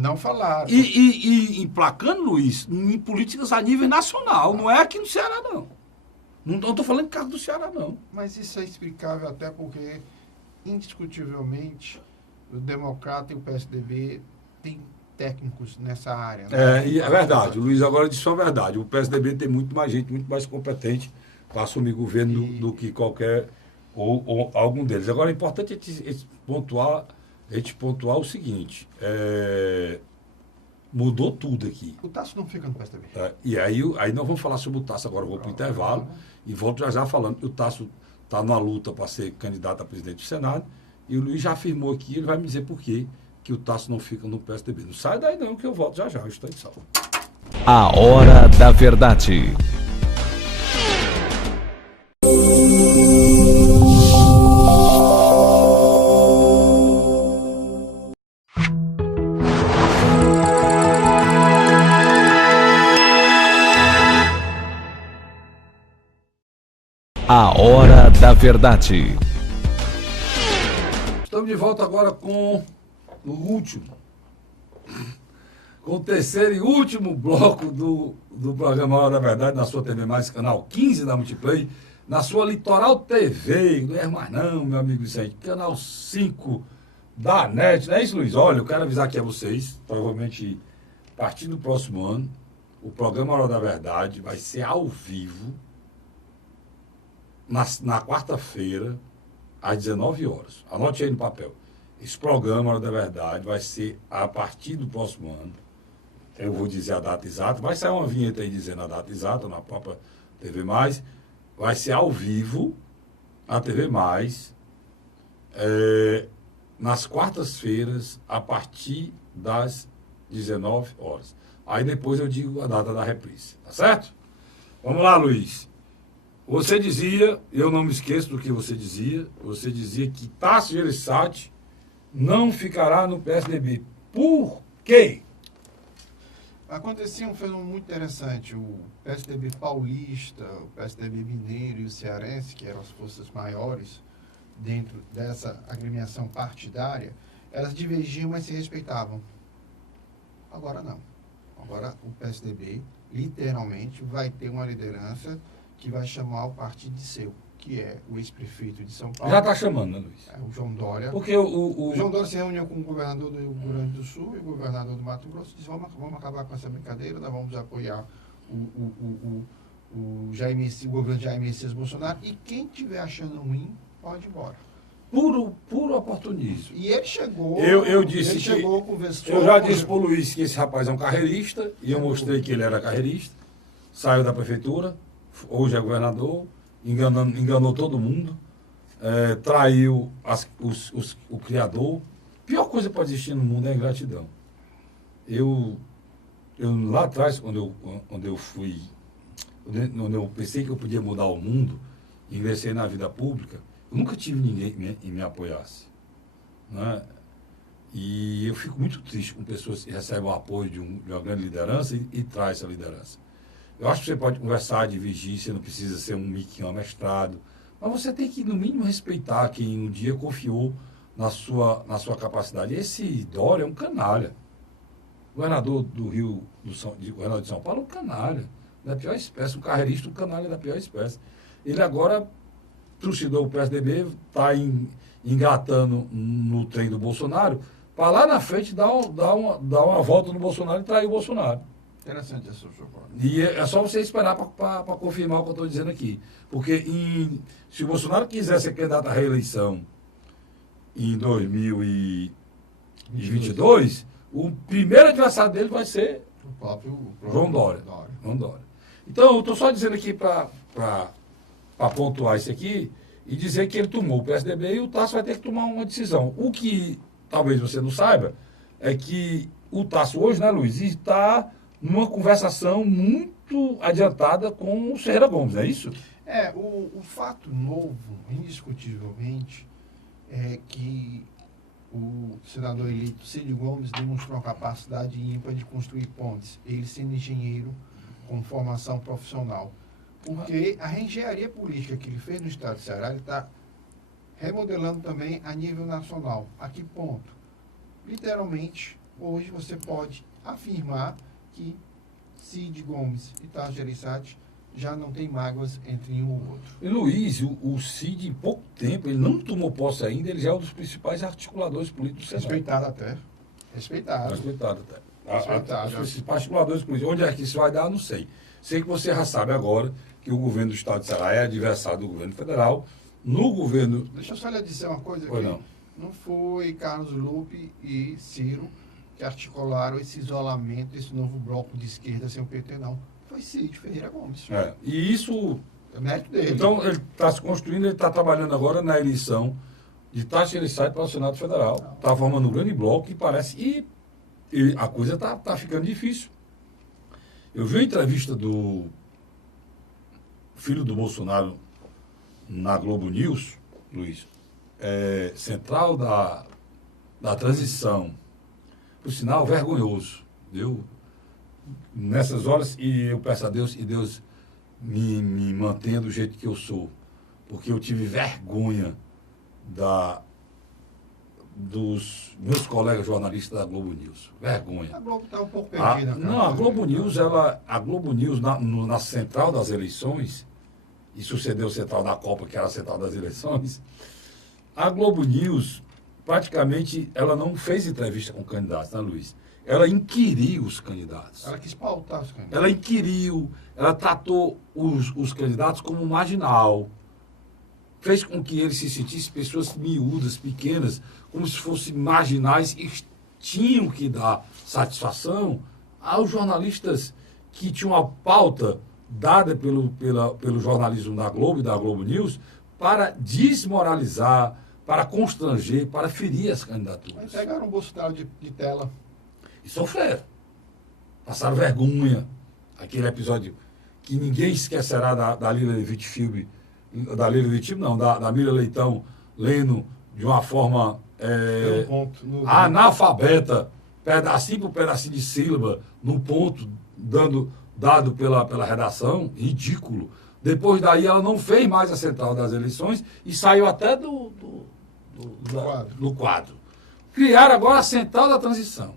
E emplacando, Luiz, em políticas a nível nacional. Não é aqui no Ceará, não. Não estou falando de caso do Ceará, não. Mas isso é explicável até porque, indiscutivelmente, o Democrata e o PSDB têm técnicos nessa área. Né? E é verdade. O Luiz agora disse só a verdade. O PSDB tem muito mais gente, muito mais competente para assumir governo do que qualquer ou algum deles. Agora, é importante a gente pontuar o seguinte. Mudou tudo aqui. O Tasso não fica no PSDB. E aí nós vamos falar sobre o Tasso agora. Eu vou para o intervalo e volto já falando. O Tasso está numa luta para ser candidato a presidente do Senado e o Luiz já afirmou aqui, ele vai me dizer por quê que o Tasso não fica no PSDB. Não sai daí não, que eu volto já, eu estou de salvo. A Hora da Verdade. A Hora da Verdade. Estamos de volta agora com o terceiro e último bloco do programa Hora da Verdade, na sua TV Mais, canal 15 da Multiplay, na sua Litoral TV, não é mais não, meu amigo Vicente, canal 5 da NET, não é isso, Luiz? Olha, eu quero avisar aqui a vocês, provavelmente, a partir do próximo ano, o programa Hora da Verdade vai ser ao vivo, na quarta-feira, às 19 horas. Anote aí no papel. Esse programa, Hora da Verdade, vai ser a partir do próximo ano. Eu vou dizer a data exata. Vai sair uma vinheta aí dizendo a data exata na própria TV Mais. Vai ser ao vivo, na TV Mais, nas quartas-feiras, a partir das 19 horas. Aí depois eu digo a data da reprise. Tá certo? Vamos lá, Luiz. Você dizia, eu não me esqueço do que você dizia que Tasso Gereissati não ficará no PSDB. Por quê? Acontecia um fenômeno muito interessante. O PSDB paulista, o PSDB mineiro e o cearense, que eram as forças maiores dentro dessa agremiação partidária, elas divergiam, mas se respeitavam. Agora não. Agora o PSDB, literalmente, vai ter uma liderança que vai chamar o partido de seu, que é o ex-prefeito de São Paulo. Já está chamando, né, Luiz? É, o João Dória. Porque O João Dória se reuniu com o governador do Rio Grande do Sul e o governador do Mato Grosso e disse, vamos acabar com essa brincadeira, nós vamos apoiar o governo de Jair Messias Bolsonaro e quem estiver achando ruim, pode ir embora. puro oportunismo. E ele chegou. Eu disse ele que. chegou, conversou. Eu já disse para o Luiz que esse rapaz é um carreirista, e eu mostrei que ele era carreirista. Saiu da prefeitura, hoje é governador, enganou todo mundo, traiu o Criador. A pior coisa que pode existir no mundo é a ingratidão. Eu lá atrás, quando eu pensei que eu podia mudar o mundo, ingressei na vida pública, eu nunca tive ninguém que me apoiasse. Né? E eu fico muito triste com pessoas que recebem o apoio de uma grande liderança e traz essa liderança. Eu acho que você pode conversar, dividir, você não precisa ser um miquinho amestrado, mas você tem que, no mínimo, respeitar quem um dia confiou na sua capacidade. Esse Dória é um canalha. O governador governador de São Paulo é um canalha da pior espécie, um carreirista, um canalha da pior espécie. Ele agora trucidou o PSDB, está engatando no trem do Bolsonaro, para lá na frente dar uma volta no Bolsonaro e trair o Bolsonaro. Interessante essa sua forma. E é só você esperar para confirmar o que eu estou dizendo aqui. Porque se o Bolsonaro quiser ser candidato à reeleição em 2022, o primeiro adversário dele vai ser O próprio João Dória. Então, eu estou só dizendo aqui para pontuar isso aqui e dizer que ele tomou o PSDB e o Tasso vai ter que tomar uma decisão. O que talvez você não saiba é que o Tasso hoje, né, Luiz, está numa conversação muito adiantada com o Ferreira Gomes, é isso? O fato novo, indiscutivelmente, é que o senador eleito Cid Gomes demonstrou uma capacidade ímpar de construir pontes, ele sendo engenheiro com formação profissional. Porque a reengenharia política que ele fez no estado de Ceará, ele está remodelando também a nível nacional. A que ponto? Literalmente, hoje você pode afirmar que Cid Gomes e Tasso Gereissati já não tem mágoas entre um ou outro. E Luiz, o Cid, em pouco tempo, ele não tomou posse ainda, ele já é um dos principais articuladores políticos do Senado. Respeitado até. Respeitado. Respeitado até. Respeitado. Os principais articuladores políticos. Onde é que isso vai dar, não sei. Sei que você já sabe agora que o governo do estado de Ceará é adversário do governo federal. No governo... Deixa eu só lhe dizer uma coisa aqui. Pois não. Não foi Carlos Lupe e Ciro que articularam esse isolamento, esse novo bloco de esquerda sem o PT, não. Foi Cid Ferreira Gomes. E isso... É mérito dele. Então, ele está se construindo, ele está trabalhando agora na eleição de Tasso Gereissati para o Senado Federal. Está formando um grande bloco e parece... E a coisa está ficando difícil. Eu vi a entrevista do filho do Bolsonaro na Globo News, Luiz, central da transição. Por sinal, vergonhoso. Nessas horas, e eu peço a Deus, e Deus me mantenha do jeito que eu sou. Porque eu tive vergonha dos meus colegas jornalistas da Globo News. Vergonha. A Globo está um pouco perdida. A Globo News, na central das eleições, e sucedeu a central da Copa, que era a central das eleições, a Globo News, praticamente, ela não fez entrevista com candidatos, né, Luiz? Ela inquiriu os candidatos. Ela quis pautar os candidatos. Ela inquiriu, ela tratou os candidatos como marginal. Fez com que eles se sentissem pessoas miúdas, pequenas, como se fossem marginais e tinham que dar satisfação aos jornalistas que tinham a pauta dada pelo jornalismo da Globo e da Globo News para desmoralizar, para constranger, para ferir as candidaturas. Aí pegaram um Bolsonaro de tela. E sofreram. Passaram vergonha. Aquele episódio que ninguém esquecerá da Lila Levitt Filme, da Miriam Leitão lendo de uma forma analfabeta pedacinho por pedacinho de sílaba, no ponto dado pela redação, ridículo. Depois daí ela não fez mais a central das eleições e saiu até do quadro. Criaram agora a central da transição.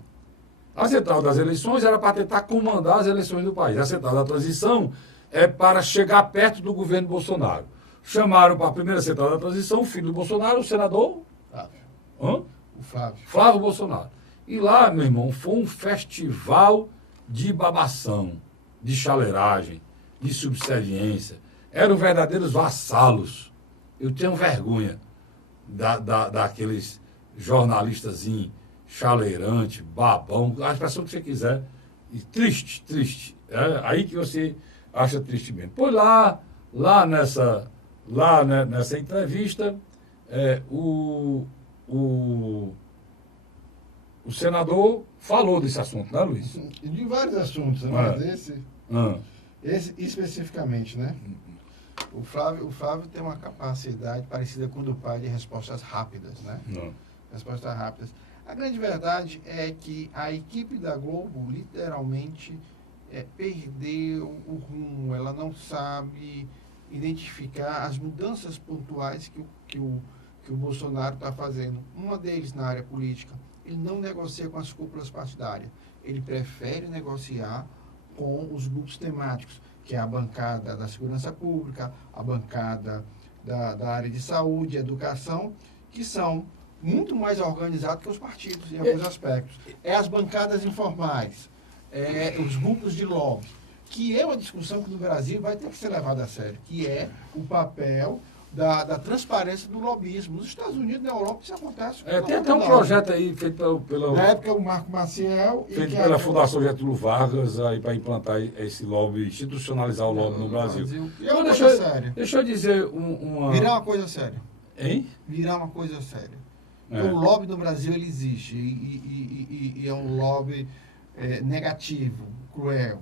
A central das eleições era para tentar comandar as eleições do país. A central da transição é para chegar perto do governo Bolsonaro. Chamaram para a primeira central da transição o filho do Bolsonaro, o senador Flávio. Hã? O Flávio. Flávio Bolsonaro. E lá, meu irmão, foi um festival de babação, de chaleiragem, de subserviência. Eram verdadeiros vassalos. Eu tenho vergonha daqueles jornalistas chaleirante, babão, a expressão que você quiser. E triste. É aí que você acha triste mesmo. Pois lá nessa entrevista, o senador falou desse assunto, né, Luiz? De vários assuntos, né? Esse especificamente, né? O Flávio tem uma capacidade parecida com a do pai de respostas rápidas, né? Respostas rápidas. A grande verdade é que a equipe da Globo literalmente perdeu o rumo. Ela não sabe identificar as mudanças pontuais que o Bolsonaro está fazendo. Uma deles na área política. Ele não negocia com as cúpulas partidárias. Ele prefere negociar com os grupos temáticos, que é a bancada da segurança pública, a bancada da área de saúde, educação, que são muito mais organizados que os partidos em alguns aspectos. As bancadas informais, os grupos de lobby, que é uma discussão que no Brasil vai ter que ser levada a sério, que é o papel da transparência do lobbyismo. Nos Estados Unidos, na Europa, isso acontece. Tem até um projeto aí feito pela... Na época, o Marco Maciel... Feito pela Fundação Getúlio Vargas para implantar esse lobby, institucionalizar o lobby no Brasil. E é uma coisa séria. Deixa eu dizer uma... Virar uma coisa séria. Hein? Virar uma coisa séria. Então, o lobby no Brasil, ele existe. E é um lobby negativo, cruel.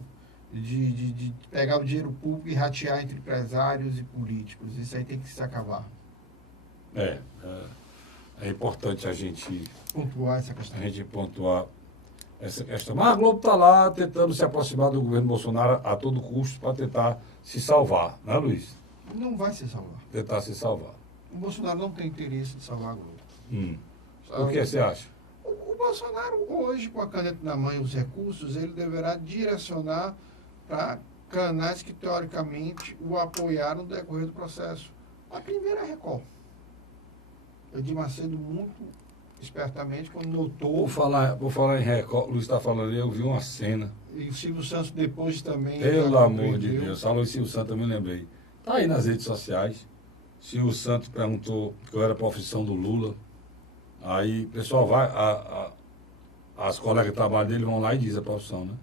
De pegar o dinheiro público e ratear entre empresários e políticos. Isso aí tem que se acabar. É importante a gente pontuar essa questão. Essa questão. Mas a Globo está lá tentando se aproximar do governo Bolsonaro a todo custo para tentar se salvar, né, Luiz? Não vai se salvar. Tentar se salvar. O Bolsonaro não tem interesse de salvar a Globo. O que você acha? O Bolsonaro, hoje, com a caneta na mão e os recursos, ele deverá direcionar para canais que, teoricamente, o apoiaram no decorrer do processo. A primeira é a Record. Edir Macedo, muito espertamente, quando notou... Vou falar em Record, o Luiz está falando, eu vi uma cena. E o Silvio Santos depois também... Pelo amor de Deus, falou em Silvio Santos, eu me lembrei. Está aí nas redes sociais. Silvio Santos perguntou qual era a profissão do Lula. Aí o pessoal vai, as colegas de trabalho dele vão lá e dizem a profissão, né?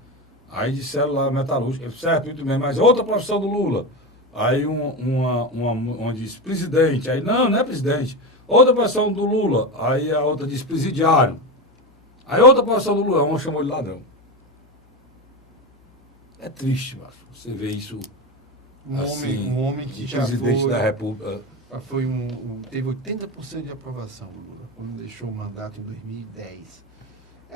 Aí disseram lá, metalúrgico, ele disse, certo, muito bem, mas outra profissão do Lula. Aí uma disse, presidente. Aí, não é presidente. Outra profissão do Lula. Aí a outra disse, presidiário. Aí outra profissão do Lula, uma chamou de ladrão. É triste, macho, você vê isso um homem que já presidente foi, da República. Teve 80% de aprovação do Lula, quando deixou o mandato em 2010.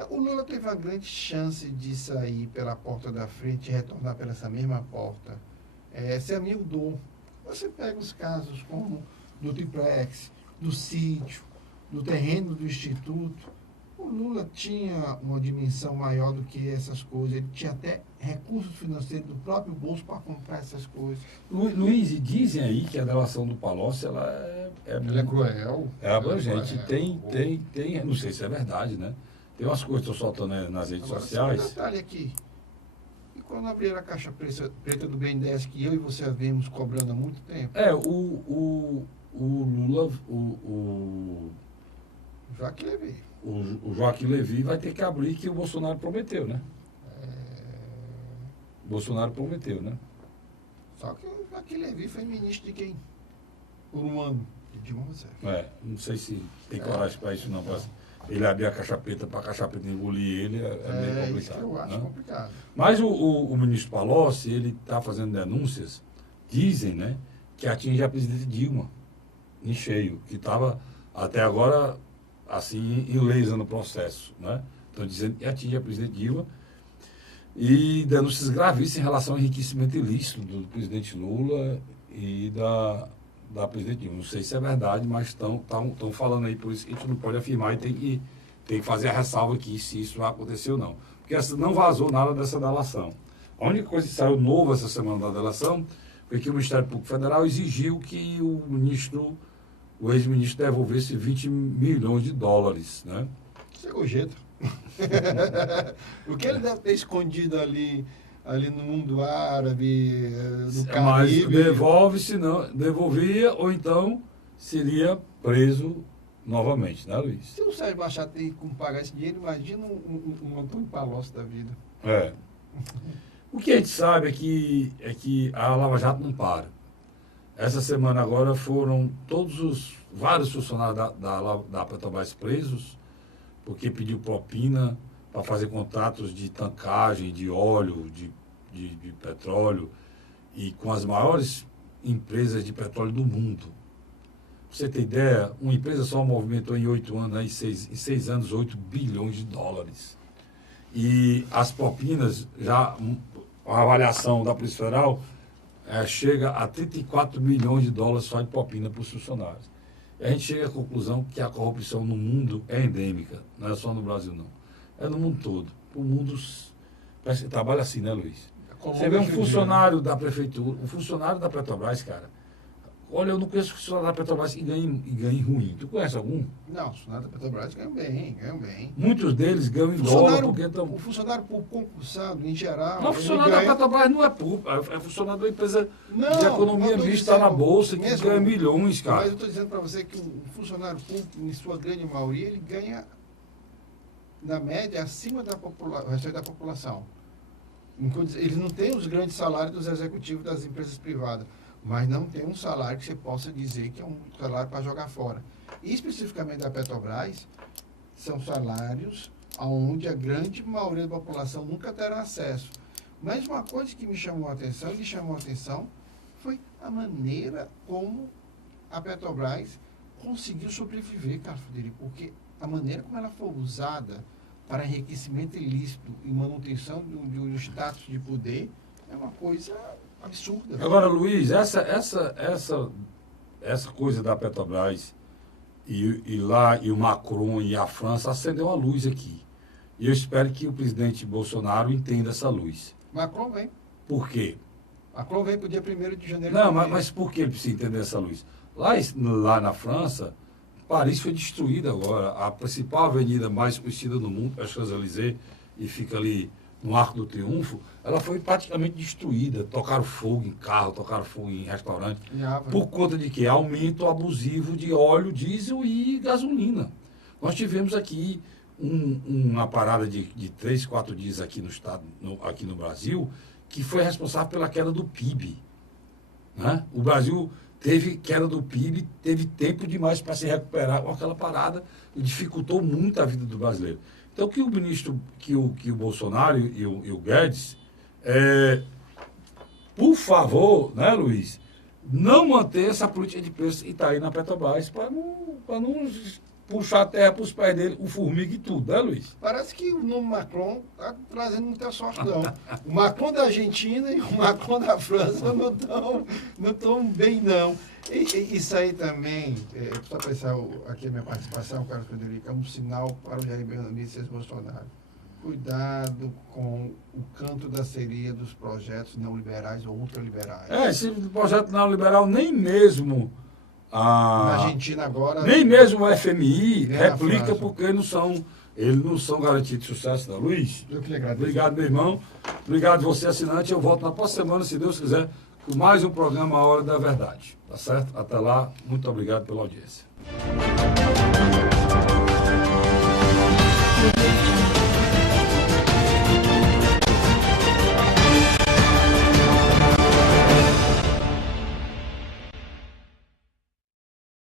O Lula teve uma grande chance de sair pela porta da frente e retornar pela essa mesma porta. Se amildou. Você pega os casos como do triplex, do sítio, do terreno do Instituto. O Lula tinha uma dimensão maior do que essas coisas. Ele tinha até recursos financeiros do próprio bolso para comprar essas coisas. Luiz, e dizem aí que a delação do Palocci, ela é cruel. É abrangente. Tem, não sei se é verdade, né? Tem umas coisas que estão soltando nas redes sociais. Um detalhe aqui. E quando abriram a caixa preta do BNDES, que eu e você vimos cobrando há muito tempo? O Lula, Joaquim Levy. O Joaquim Levy vai ter que abrir, que o Bolsonaro prometeu, né? Bolsonaro prometeu, né? Só que o Joaquim Levy foi ministro de quem? Por um ano. De Dilma Rousseff. Não sei se tem coragem para isso, não. Ele abrir a caixa preta para a caixa preta engolir ele é meio complicado. Isso que eu acho complicado. Mas o ministro Palocci, ele está fazendo denúncias, dizem, né, que atinge a presidente Dilma, em cheio, que estava até agora, assim, ilesa no processo, né? estão dizendo que atinge a presidente Dilma, e denúncias gravíssimas em relação ao enriquecimento ilícito do presidente Lula e da presidente Dilma. Não sei se é verdade, mas estão falando aí, por isso que a gente não pode afirmar e tem que fazer a ressalva aqui se isso aconteceu ou não. Porque não vazou nada dessa delação. A única coisa que saiu novo essa semana da delação foi que o Ministério Público Federal exigiu que o ex-ministro devolvesse 20 milhões de dólares, né? Isso é gorjeta. O que ele deve ter escondido ali no mundo árabe, no Caribe... Mas devolve-se, não, devolvia, ou então seria preso novamente, né, Luiz? Se o Sérgio Machado tem como pagar esse dinheiro, imagina um Antônio Palocci da vida. É. O que a gente sabe é que a Lava Jato não para. Essa semana agora foram vários funcionários da Petrobras presos, porque pediu propina para fazer contratos de tancagem de óleo, de petróleo, e com as maiores empresas de petróleo do mundo. Pra você ter ideia, uma empresa só movimentou em 8 anos, né, em 6 anos, 8 bilhões de dólares. E as propinas, já a avaliação da Polícia Federal, chega a 34 milhões de dólares só de propina para os funcionários. E a gente chega à conclusão que a corrupção no mundo é endêmica, não é só no Brasil, não. É no mundo todo. O mundo trabalha assim, né, Luiz? Você vê um funcionário da prefeitura, um funcionário da Petrobras, cara. Olha, eu não conheço funcionário da Petrobras que ganhe ruim. Tu conhece algum? Não, os funcionários da Petrobras ganham bem. Muitos deles ganham em dólar porque estão... O funcionário concursado, em geral... Não, o funcionário da Petrobras não é público, é funcionário da empresa de economia mista na Bolsa, que ganha milhões, cara. Mas eu estou dizendo para você que o funcionário público, em sua grande maioria, ele ganha, na média, acima da população. Eles não têm os grandes salários dos executivos das empresas privadas, mas não tem um salário que você possa dizer que é um salário para jogar fora. E, especificamente da Petrobras, são salários onde a grande maioria da população nunca terá acesso. Mas uma coisa que me chamou a atenção, foi a maneira como a Petrobras conseguiu sobreviver, Carlos Frederico, porque a maneira como ela foi usada para enriquecimento ilícito e manutenção do status de poder é uma coisa absurda. Agora, Luiz, essa coisa da Petrobras e o Macron e a França acendeu uma luz aqui. E eu espero que o presidente Bolsonaro entenda essa luz. Macron vem. Por quê? Macron vem para o dia 1º de janeiro. Não, mas por que ele precisa entender essa luz? Lá na França, Paris foi destruída agora. A principal avenida mais conhecida do mundo, é a Champs-Élysées, e fica ali no Arco do Triunfo, ela foi praticamente destruída. Tocaram fogo em carro, tocaram fogo em restaurante. Por conta de quê? Aumento abusivo de óleo, diesel e gasolina. Nós tivemos aqui uma parada de 3, 4 dias aqui no estado, aqui no Brasil, que foi responsável pela queda do PIB. Né? O Brasil teve queda do PIB, teve tempo demais para se recuperar com aquela parada e dificultou muito a vida do brasileiro. Então, que o ministro, que o Bolsonaro e o Guedes, por favor, né, Luiz, não manter essa política de preço e tá aí na Petrobras para não puxar a terra para os pés dele, o formiga e tudo, né, Luiz? Parece que o nome Macron está trazendo muita sorte, não. O Macron da Argentina e o Macron da França não estão bem, não. E isso aí também, só pensar aqui a minha participação, Carlos Frederico, é um sinal para o Jair Messias Bolsonaro. Cuidado com o canto da sereia dos projetos neoliberais ou ultraliberais. Esse projeto neoliberal nem mesmo... Na Argentina agora... Nem mesmo o FMI replica porque eles não são garantidos de sucesso, não. Luiz, eu que lhe agradeço. Obrigado, meu irmão. Obrigado você, assinante. Eu volto na próxima semana, se Deus quiser, com mais um programa A Hora da Verdade. Tá certo? Até lá, muito obrigado pela audiência.